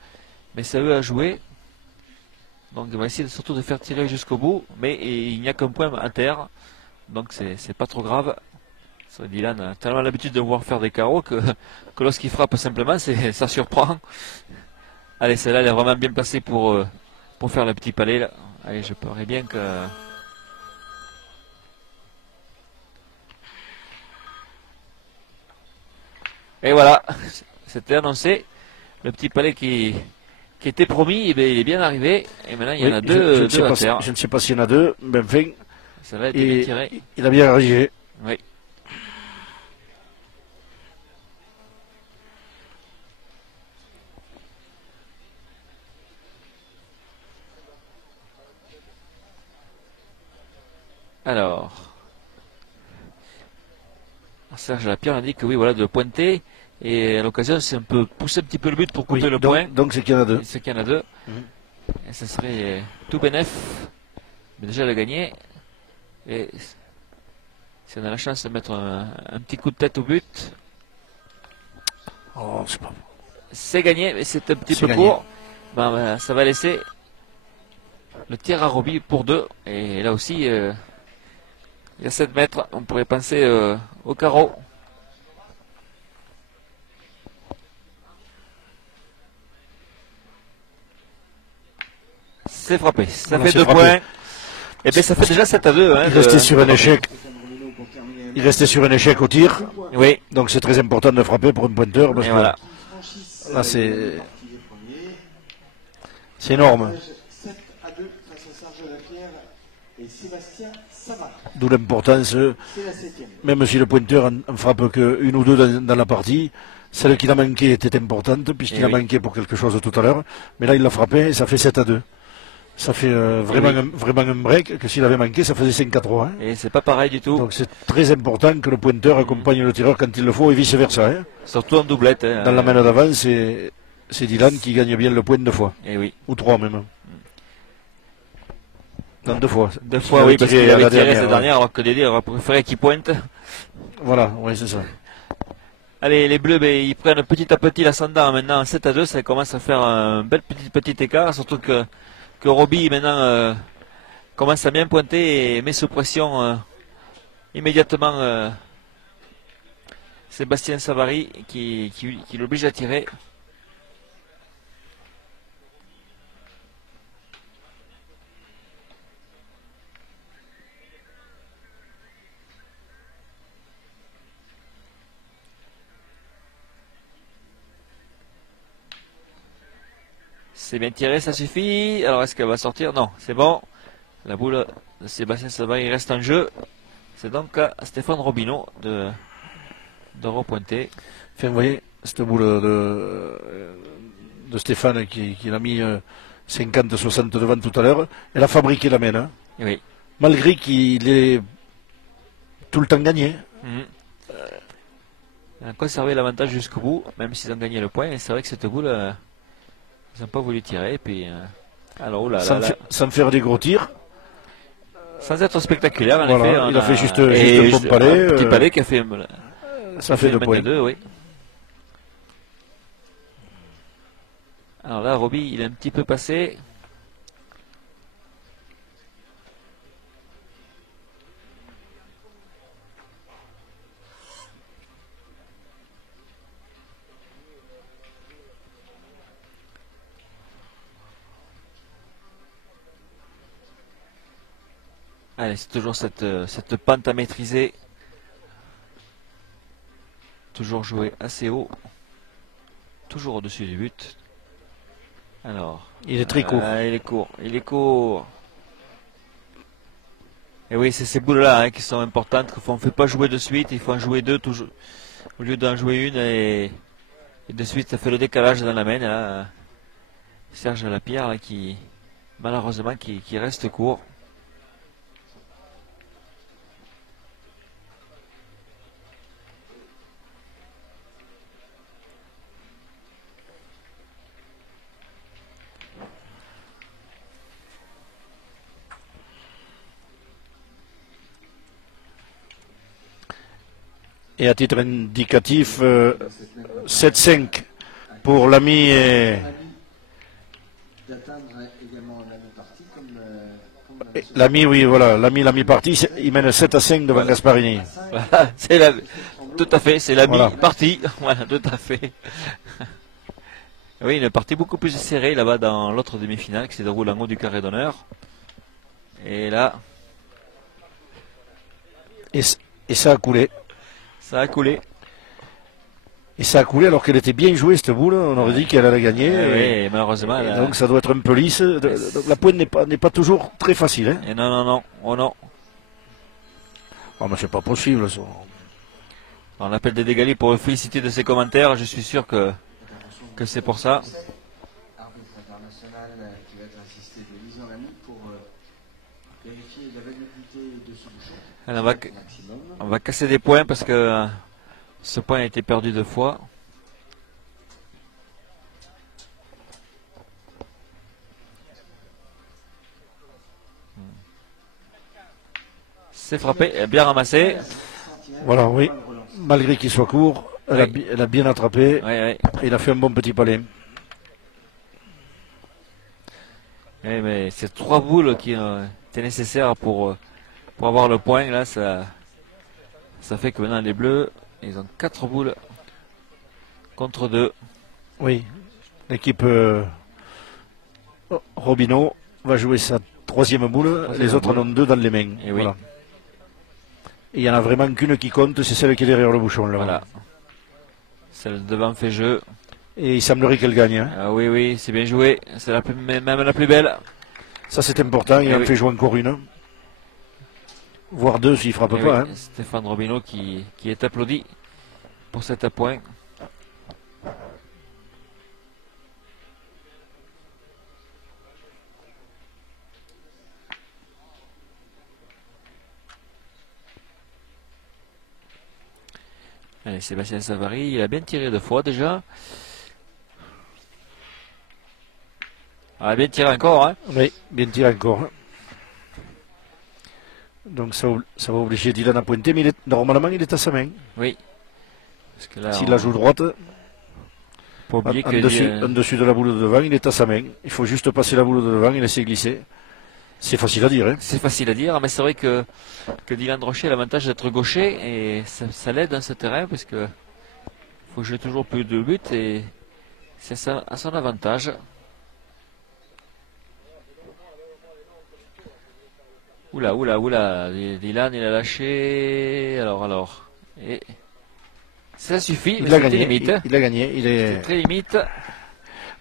mais c'est à eux à jouer. Donc on va essayer surtout de faire tirer jusqu'au bout, mais il n'y a qu'un point à terre, donc c'est pas trop grave. Dylan a tellement l'habitude de voir faire des carreaux que lorsqu'il frappe simplement, ça surprend. Allez, celle-là, elle est vraiment bien placée pour faire le petit palais. Là. Allez, je parie bien que... Et voilà, c'était annoncé. Le petit palais qui était promis, eh bien, il est bien arrivé. Et maintenant, il y en Oui, a deux, deux à terre. je ne sais pas s'il y en a deux, mais enfin, Celle-là était bien et, tirée. il a bien réagi. Oui. Alors, Serge Lapierre indique que oui, voilà, de pointer. Et à l'occasion, c'est un peu pousser un petit peu le but pour couper Oui, le point. donc c'est qu'il y en a deux. C'est qu'il y en a deux. Mhm. Et ce serait tout bénef. Mais déjà le gagner. Et si on a la chance de mettre un petit coup de tête au but, Oh, c'est pas bon. c'est gagné, mais c'est un petit C'est peu gagné. court. Ben, ça va laisser le tir à Roby pour deux. Et là aussi, il y a 7 mètres. On pourrait penser au carreau. C'est frappé. Ça Voilà, fait c'est 2 frappé. points. Et bien ça fait déjà 7 à 2. Hein, Il restait sur un échec. Pour terminer Il restait sur un échec au tir. Oui, Donc c'est très important de frapper pour un pointeur parce et que voilà. là c'est énorme. 7 à 2 face à Serge Lapierre et Sébastien Savard. D'où l'importance, C'est la 7e. même si le pointeur en frappe qu'une ou deux dans la partie, celle qu'il a manquée était importante puisqu'il Eh a oui. manqué pour quelque chose tout à l'heure. Mais là il l'a frappé et ça fait 7 à 2. Ça fait vraiment, oui. vraiment un break que s'il avait manqué ça faisait 5 à 3. Hein. Et c'est pas pareil du tout. Donc c'est très important que le pointeur accompagne le tireur quand il le faut et vice versa. Hein. Surtout en doublette. Hein, Dans la main d'avant, c'est Dylan qui gagne bien le point 2 fois. Et oui. Ou 3 même. Non, 2 fois. 2 Parce fois, qu'il oui, avait parce tiré qu'il à avait la tiré dernière, cette ouais. dernière, alors que Dédé aurait préféré qu'il pointe. Voilà, oui, c'est ça. Allez, les Bleus, ben, ils prennent petit à petit l'ascendant. Maintenant, 7 à 2, ça commence à faire un bel petit écart. Surtout que Roby, maintenant, commence à bien pointer et met sous pression immédiatement Sébastien Savary qui l'oblige à tirer. C'est bien tiré, ça suffit. Alors est-ce qu'elle va sortir? Non, c'est bon. La boule de Sébastien Savary reste en jeu. C'est donc à Stéphane Robineau de repointer. Enfin, vous voyez, cette boule de Stéphane qui l'a mis 50-60 devant tout à l'heure, elle a fabriqué la main. Hein. Oui. Malgré qu'il ait tout le temps gagné. Mhm. Ils ont conservé l'avantage jusqu'au bout, même s'ils ont gagné le point. Et c'est vrai que cette boule, ils n'ont pas voulu tirer. Et puis, alors, oh là, là, là, Sans faire des gros tirs. sans être spectaculaire, en Voilà, effet. il a fait juste un bon un palais, petit palais qui a fait, Ça fait 2 points. deux, oui. Alors là, Roby, il est un petit peu passé. Allez, c'est toujours cette pente à maîtriser. Toujours jouer assez haut. Toujours au-dessus du but. Alors. Il est très court. Il est court. Il est court. Et oui, c'est ces boules-là hein, qui sont importantes. On ne fait pas jouer de suite. Il faut en jouer deux toujours. Au lieu d'en jouer une et de suite ça fait le décalage dans la main. Là. Serge Lapierre là, qui malheureusement qui reste court. Et à titre indicatif, 7-5 pour l'ami et l'ami, oui, voilà, l'ami parti, il mène 7-5 devant Gasparini. Voilà, tout à fait, c'est l'ami parti. Voilà, tout à fait. Oui, une partie beaucoup plus serrée là-bas dans l'autre demi-finale qui se déroule en haut du carré d'honneur. Et là. Et ça a coulé. Ça a coulé. Et ça a coulé alors qu'elle était bien jouée cette boule. On aurait dit qu'elle allait gagner. Oui, malheureusement. Et donc ça doit être un peu lisse. La pointe n'est pas toujours très facile. Hein. Et non. Oh non. Oh, mais c'est pas possible ça. On appelle des Dégali pour le féliciter de ses commentaires. Je suis sûr que c'est pour ça. Arbitre international qui va être assisté de Lisan Lamy pour vérifier la validité de ce bouchon. On va casser des points parce que ce point a été perdu 2 fois. C'est frappé, bien ramassé. Voilà, oui. Malgré qu'il soit court, elle a bien attrapé. Oui. Il a fait un bon petit palais. Oui, mais c'est 3 boules qui étaient nécessaires pour avoir le point. Là, ça fait que maintenant les Bleus, ils ont 4 boules contre 2. Oui, l'équipe Robineau va jouer sa 3e boule. Les autres en ont 2 dans les mains. Et oui. Voilà. Et il n'y en a vraiment qu'une qui compte, c'est celle qui est derrière le bouchon. Là. Voilà. Celle devant fait jeu. Et il semblerait qu'elle gagne. Hein. Ah oui, c'est bien joué. C'est même la plus belle. Ça c'est important, il en fait jouer encore une. Voire 2 s'il ne frappe pas. Hein. Stéphane Robineau qui est applaudi pour cet point. Allez, Sébastien Savary, il a bien tiré 2 fois déjà. Ah, bien tiré encore, hein. Oui, bien tiré encore. Donc ça va obliger Dylan à pointer, mais normalement il est à sa main. Oui. S'il la joue droite, en dessus de la boule de devant, il est à sa main. Il faut juste passer la boule de devant et laisser glisser. C'est facile à dire. Hein. C'est facile à dire, mais c'est vrai que Dylan Rocher a l'avantage d'être gaucher et ça l'aide dans ce terrain parce que faut jouer toujours plus de buts et c'est ça à son avantage. Oula, Dylan il a lâché. Alors. Et ça suffit, il mais a c'était gagné. limite. Il a gagné. C'est très limite.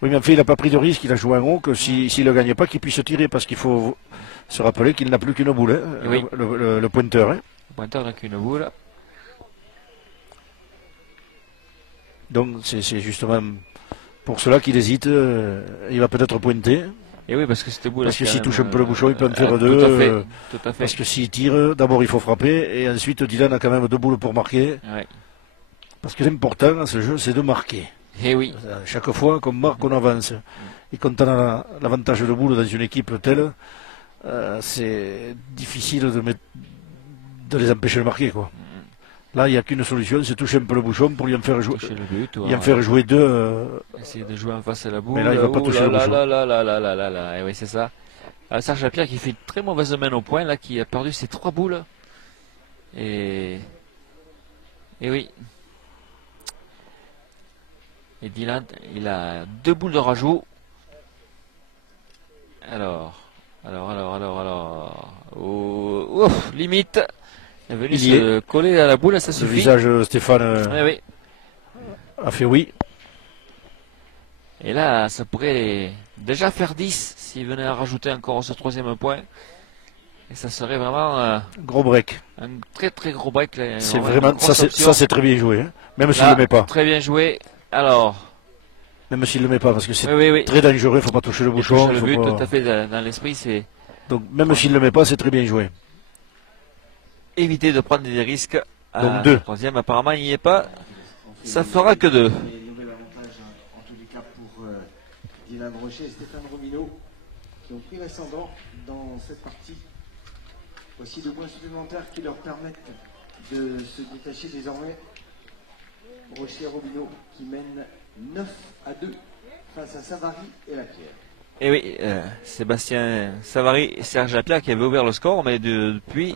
Oui, mais en fait, il n'a pas pris de risque, il a joué en haut, que s'il ne gagne pas, qu'il puisse tirer, parce qu'il faut se rappeler qu'il n'a plus qu'une boule, hein, oui. le pointeur. Hein. Le pointeur n'a qu'une boule. Donc, c'est justement pour cela qu'il hésite, il va peut-être pointer. Et oui, parce que cette boule. Parce que s'il touche un peu le bouchon, il peut en faire 2. Tout à fait. Parce que s'il tire, d'abord il faut frapper, et ensuite Dylan a quand même 2 boules pour marquer. Ouais. Parce que l'important dans ce jeu, c'est de marquer. Et oui. Chaque fois qu'on marque, on avance. Et quand on a l'avantage de boule dans une équipe telle, c'est difficile de les empêcher de marquer. Quoi. Là, il n'y a qu'une solution, c'est toucher un peu le bouchon pour lui en faire jouer. En faire jouer 2. Essayer de jouer en face à la boule. Mais là, il ne va pas toucher le bouchon. Là. Et oui, c'est ça. Serge Lapierre qui fait une très mauvaise main au point, là, qui a perdu ses 3 boules. Et oui. Et Dylan, il a 2 boules de rajout. Alors. Oh, Ouf, limite. Il est venu Il y se coller à la boule, ça Le suffit. visage Stéphane Ouais, oui. a fait oui. Et là, ça pourrait déjà faire 10 s'il venait à rajouter encore ce troisième point. Et ça serait vraiment Gros break. un très très gros break. Là. C'est Une vraiment grosse ça, option. c'est très bien joué. Hein. Même s'il Là, le met pas. Très bien joué. Alors, Même s'il le met pas, parce que c'est oui, oui, oui. très dangereux. Faut pas toucher le Et bouchon. toucher le faut but, pas- tout à fait, dans l'esprit, c'est Donc même s'il le met pas, c'est très bien joué. éviter de prendre des risques. Donc 2. Le troisième, apparemment, il n'y est pas. Ça fera que 2. Nouvel avantage en tous les cas pour Dylan Rocher et Stéphane Robineau qui ont pris l'ascendant dans cette partie. Aussi 2 points supplémentaires qui leur permettent de se détacher désormais. Rocher et Robineau qui mènent 9-2 face à Savary et Lapierre. Et oui, Sébastien Savary et Serge Lapierre qui avaient ouvert le score, mais depuis,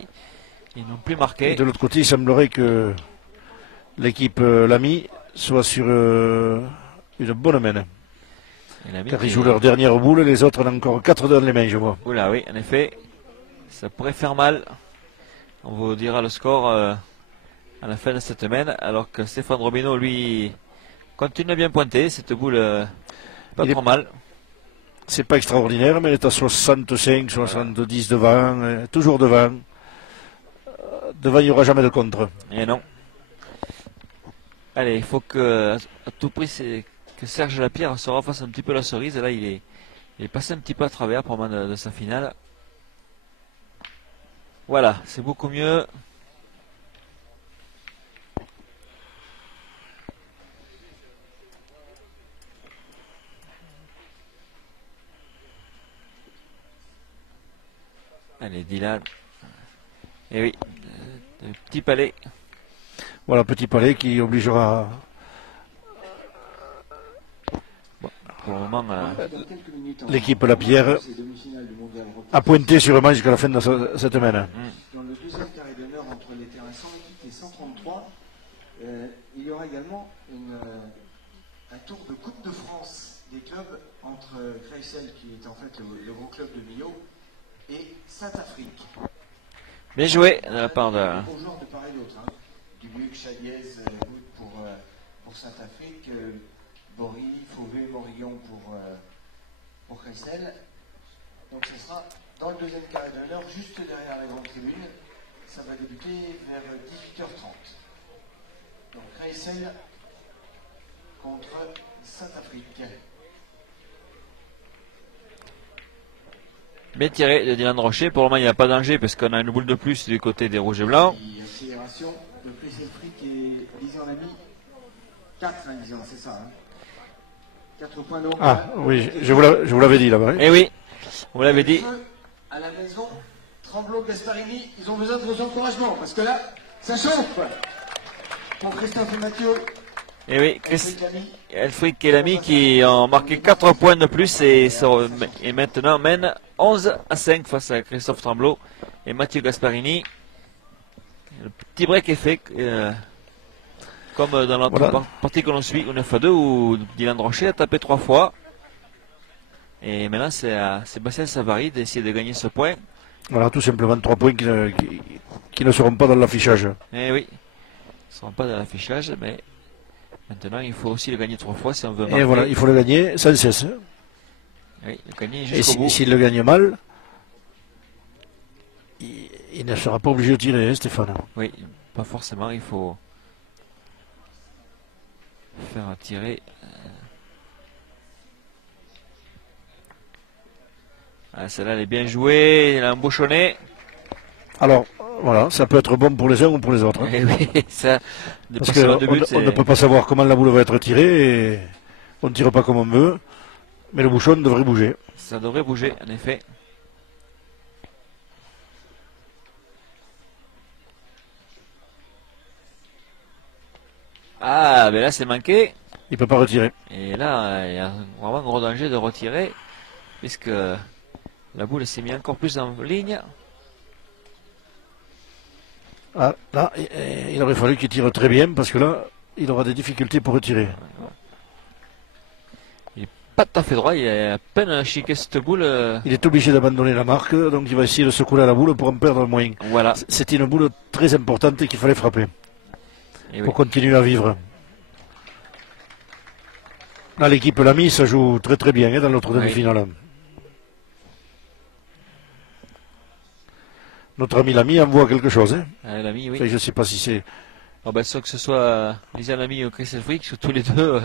ils n'ont plus Et marqué. de l'autre côté, il semblerait que l'équipe Lamy soit sur une bonne mène. Et l'ami Car qui- ils jouent leur dernière boule, les autres en ont encore 4 dans les mains, je vois. Oula, oui, en effet, ça pourrait faire mal. On vous dira le score à la fin de cette semaine, alors que Stéphane Robineau, lui, continue à bien pointer. Cette boule, pas Il est- trop mal. C'est pas extraordinaire, mais il est à 65, 70 devant, toujours devant. Devant, il n'y aura jamais de contre. Et non. Allez, il faut que, à tout prix, c'est que Serge Lapierre se refasse un petit peu la cerise. Et là, il est passé un petit peu à travers pour moi de sa finale. Voilà, c'est beaucoup mieux. Allez, Dylan. Et oui, le petit palais. Voilà, petit palais qui obligera. Pour le moment, Dans quelques minutes, L'équipe Lapierre ces demi-finales du mondial Rocket à pointer sûrement jusqu'à la fin de cette semaine. dans le deuxième carré d'honneur entre les terrains 128 et 133. Il y aura également un tour de Coupe de France des clubs entre Kreisel, qui est en fait le gros club de Millau, et Saint-Afrique. bien joué de la part de. Bons joueurs de part et d'autre. Hein. Dubuc, Chaliez, Wood pour Saint-Afrique, Bory, Fauvet, Morillon pour Kreisel. Donc ce sera dans le deuxième carré d'honneur, juste derrière la grande tribune. Ça va débuter vers 18h30. Donc Kreisel contre Saint-Afrique. Bien tiré de Dylan Rocher. Pour le moment, il n'y a pas de danger parce qu'on a une boule de plus du côté des rouges et blancs. Et accélération de Kreisel Frick et Lisan Lamy. 4, hein, Lisan, c'est ça. Hein. 4 points d'eau. Ah oui, je vous l'avais dit là-bas. Hein. Et oui, on l'avait dit. À la maison, Tremblot, Gasparini, ils ont besoin de vos encouragements parce que là, ça chauffe. Pour Christophe et Mathieu, Et oui, Patrick Lamy. Elfric et l'ami qui ont marqué 4 points de plus et maintenant mènent 11-5 face à Christophe Tremblot et Mathieu Gasparini. Le petit break est fait, comme dans notre Voilà. partie que l'on suit, au 9-2, où Dylan Rocher a tapé 3 fois. Et maintenant, c'est à Sébastien Savary d'essayer de gagner ce point. Voilà, tout simplement 3 points qui ne seront pas dans l'affichage. Et oui, ils ne seront pas dans l'affichage, mais maintenant, il faut aussi le gagner 3 fois si on veut marquer. Et voilà, il faut le gagner sans cesse. Oui, le gagner Et jusqu'au bout. s'il le gagne mal, il ne sera pas obligé de tirer, hein, Stéphane. Oui, pas forcément, il faut faire tirer. Ah, celle-là, elle est bien jouée, elle a embouchonné. Alors, voilà, ça peut être bon pour les uns ou pour les autres. Hein. Et oui, ça, de Parce passer loin de but, qu'on ne peut pas savoir comment la boule va être tirée et on ne tire pas comme on veut. Mais le bouchon devrait bouger. ça devrait bouger, en effet. Ah, mais là, c'est manqué. Il ne peut pas retirer. Et là, il y a vraiment un gros danger de retirer, puisque la boule s'est mise encore plus en ligne. Ah, là, il aurait fallu qu'il tire très bien parce que là, il aura des difficultés pour retirer. pas tout à fait droit, il a à peine chiqué cette boule. Il est obligé d'abandonner la marque, donc il va essayer de se couler à la boule pour en perdre moins. Voilà. C'était une boule très importante qu'il fallait frapper Et pour oui. continuer à vivre. Là, l'équipe Lamy, ça joue très très bien dans l'autre demi-finale. Notre ami Lamy envoie quelque chose. Hein. L'ami, oui. Enfin, je ne sais pas si c'est... Oh, ben, soit que ce soit les Lamy ou Chris Elfrich, tous les deux,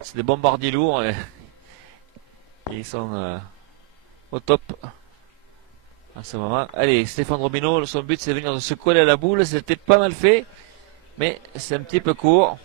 c'est des bombardiers lourds. Et ils sont au top en ce moment. Allez, Stéphane Robineau, son but c'est de venir de se coller à la boule. C'était pas mal fait, mais c'est un petit peu court.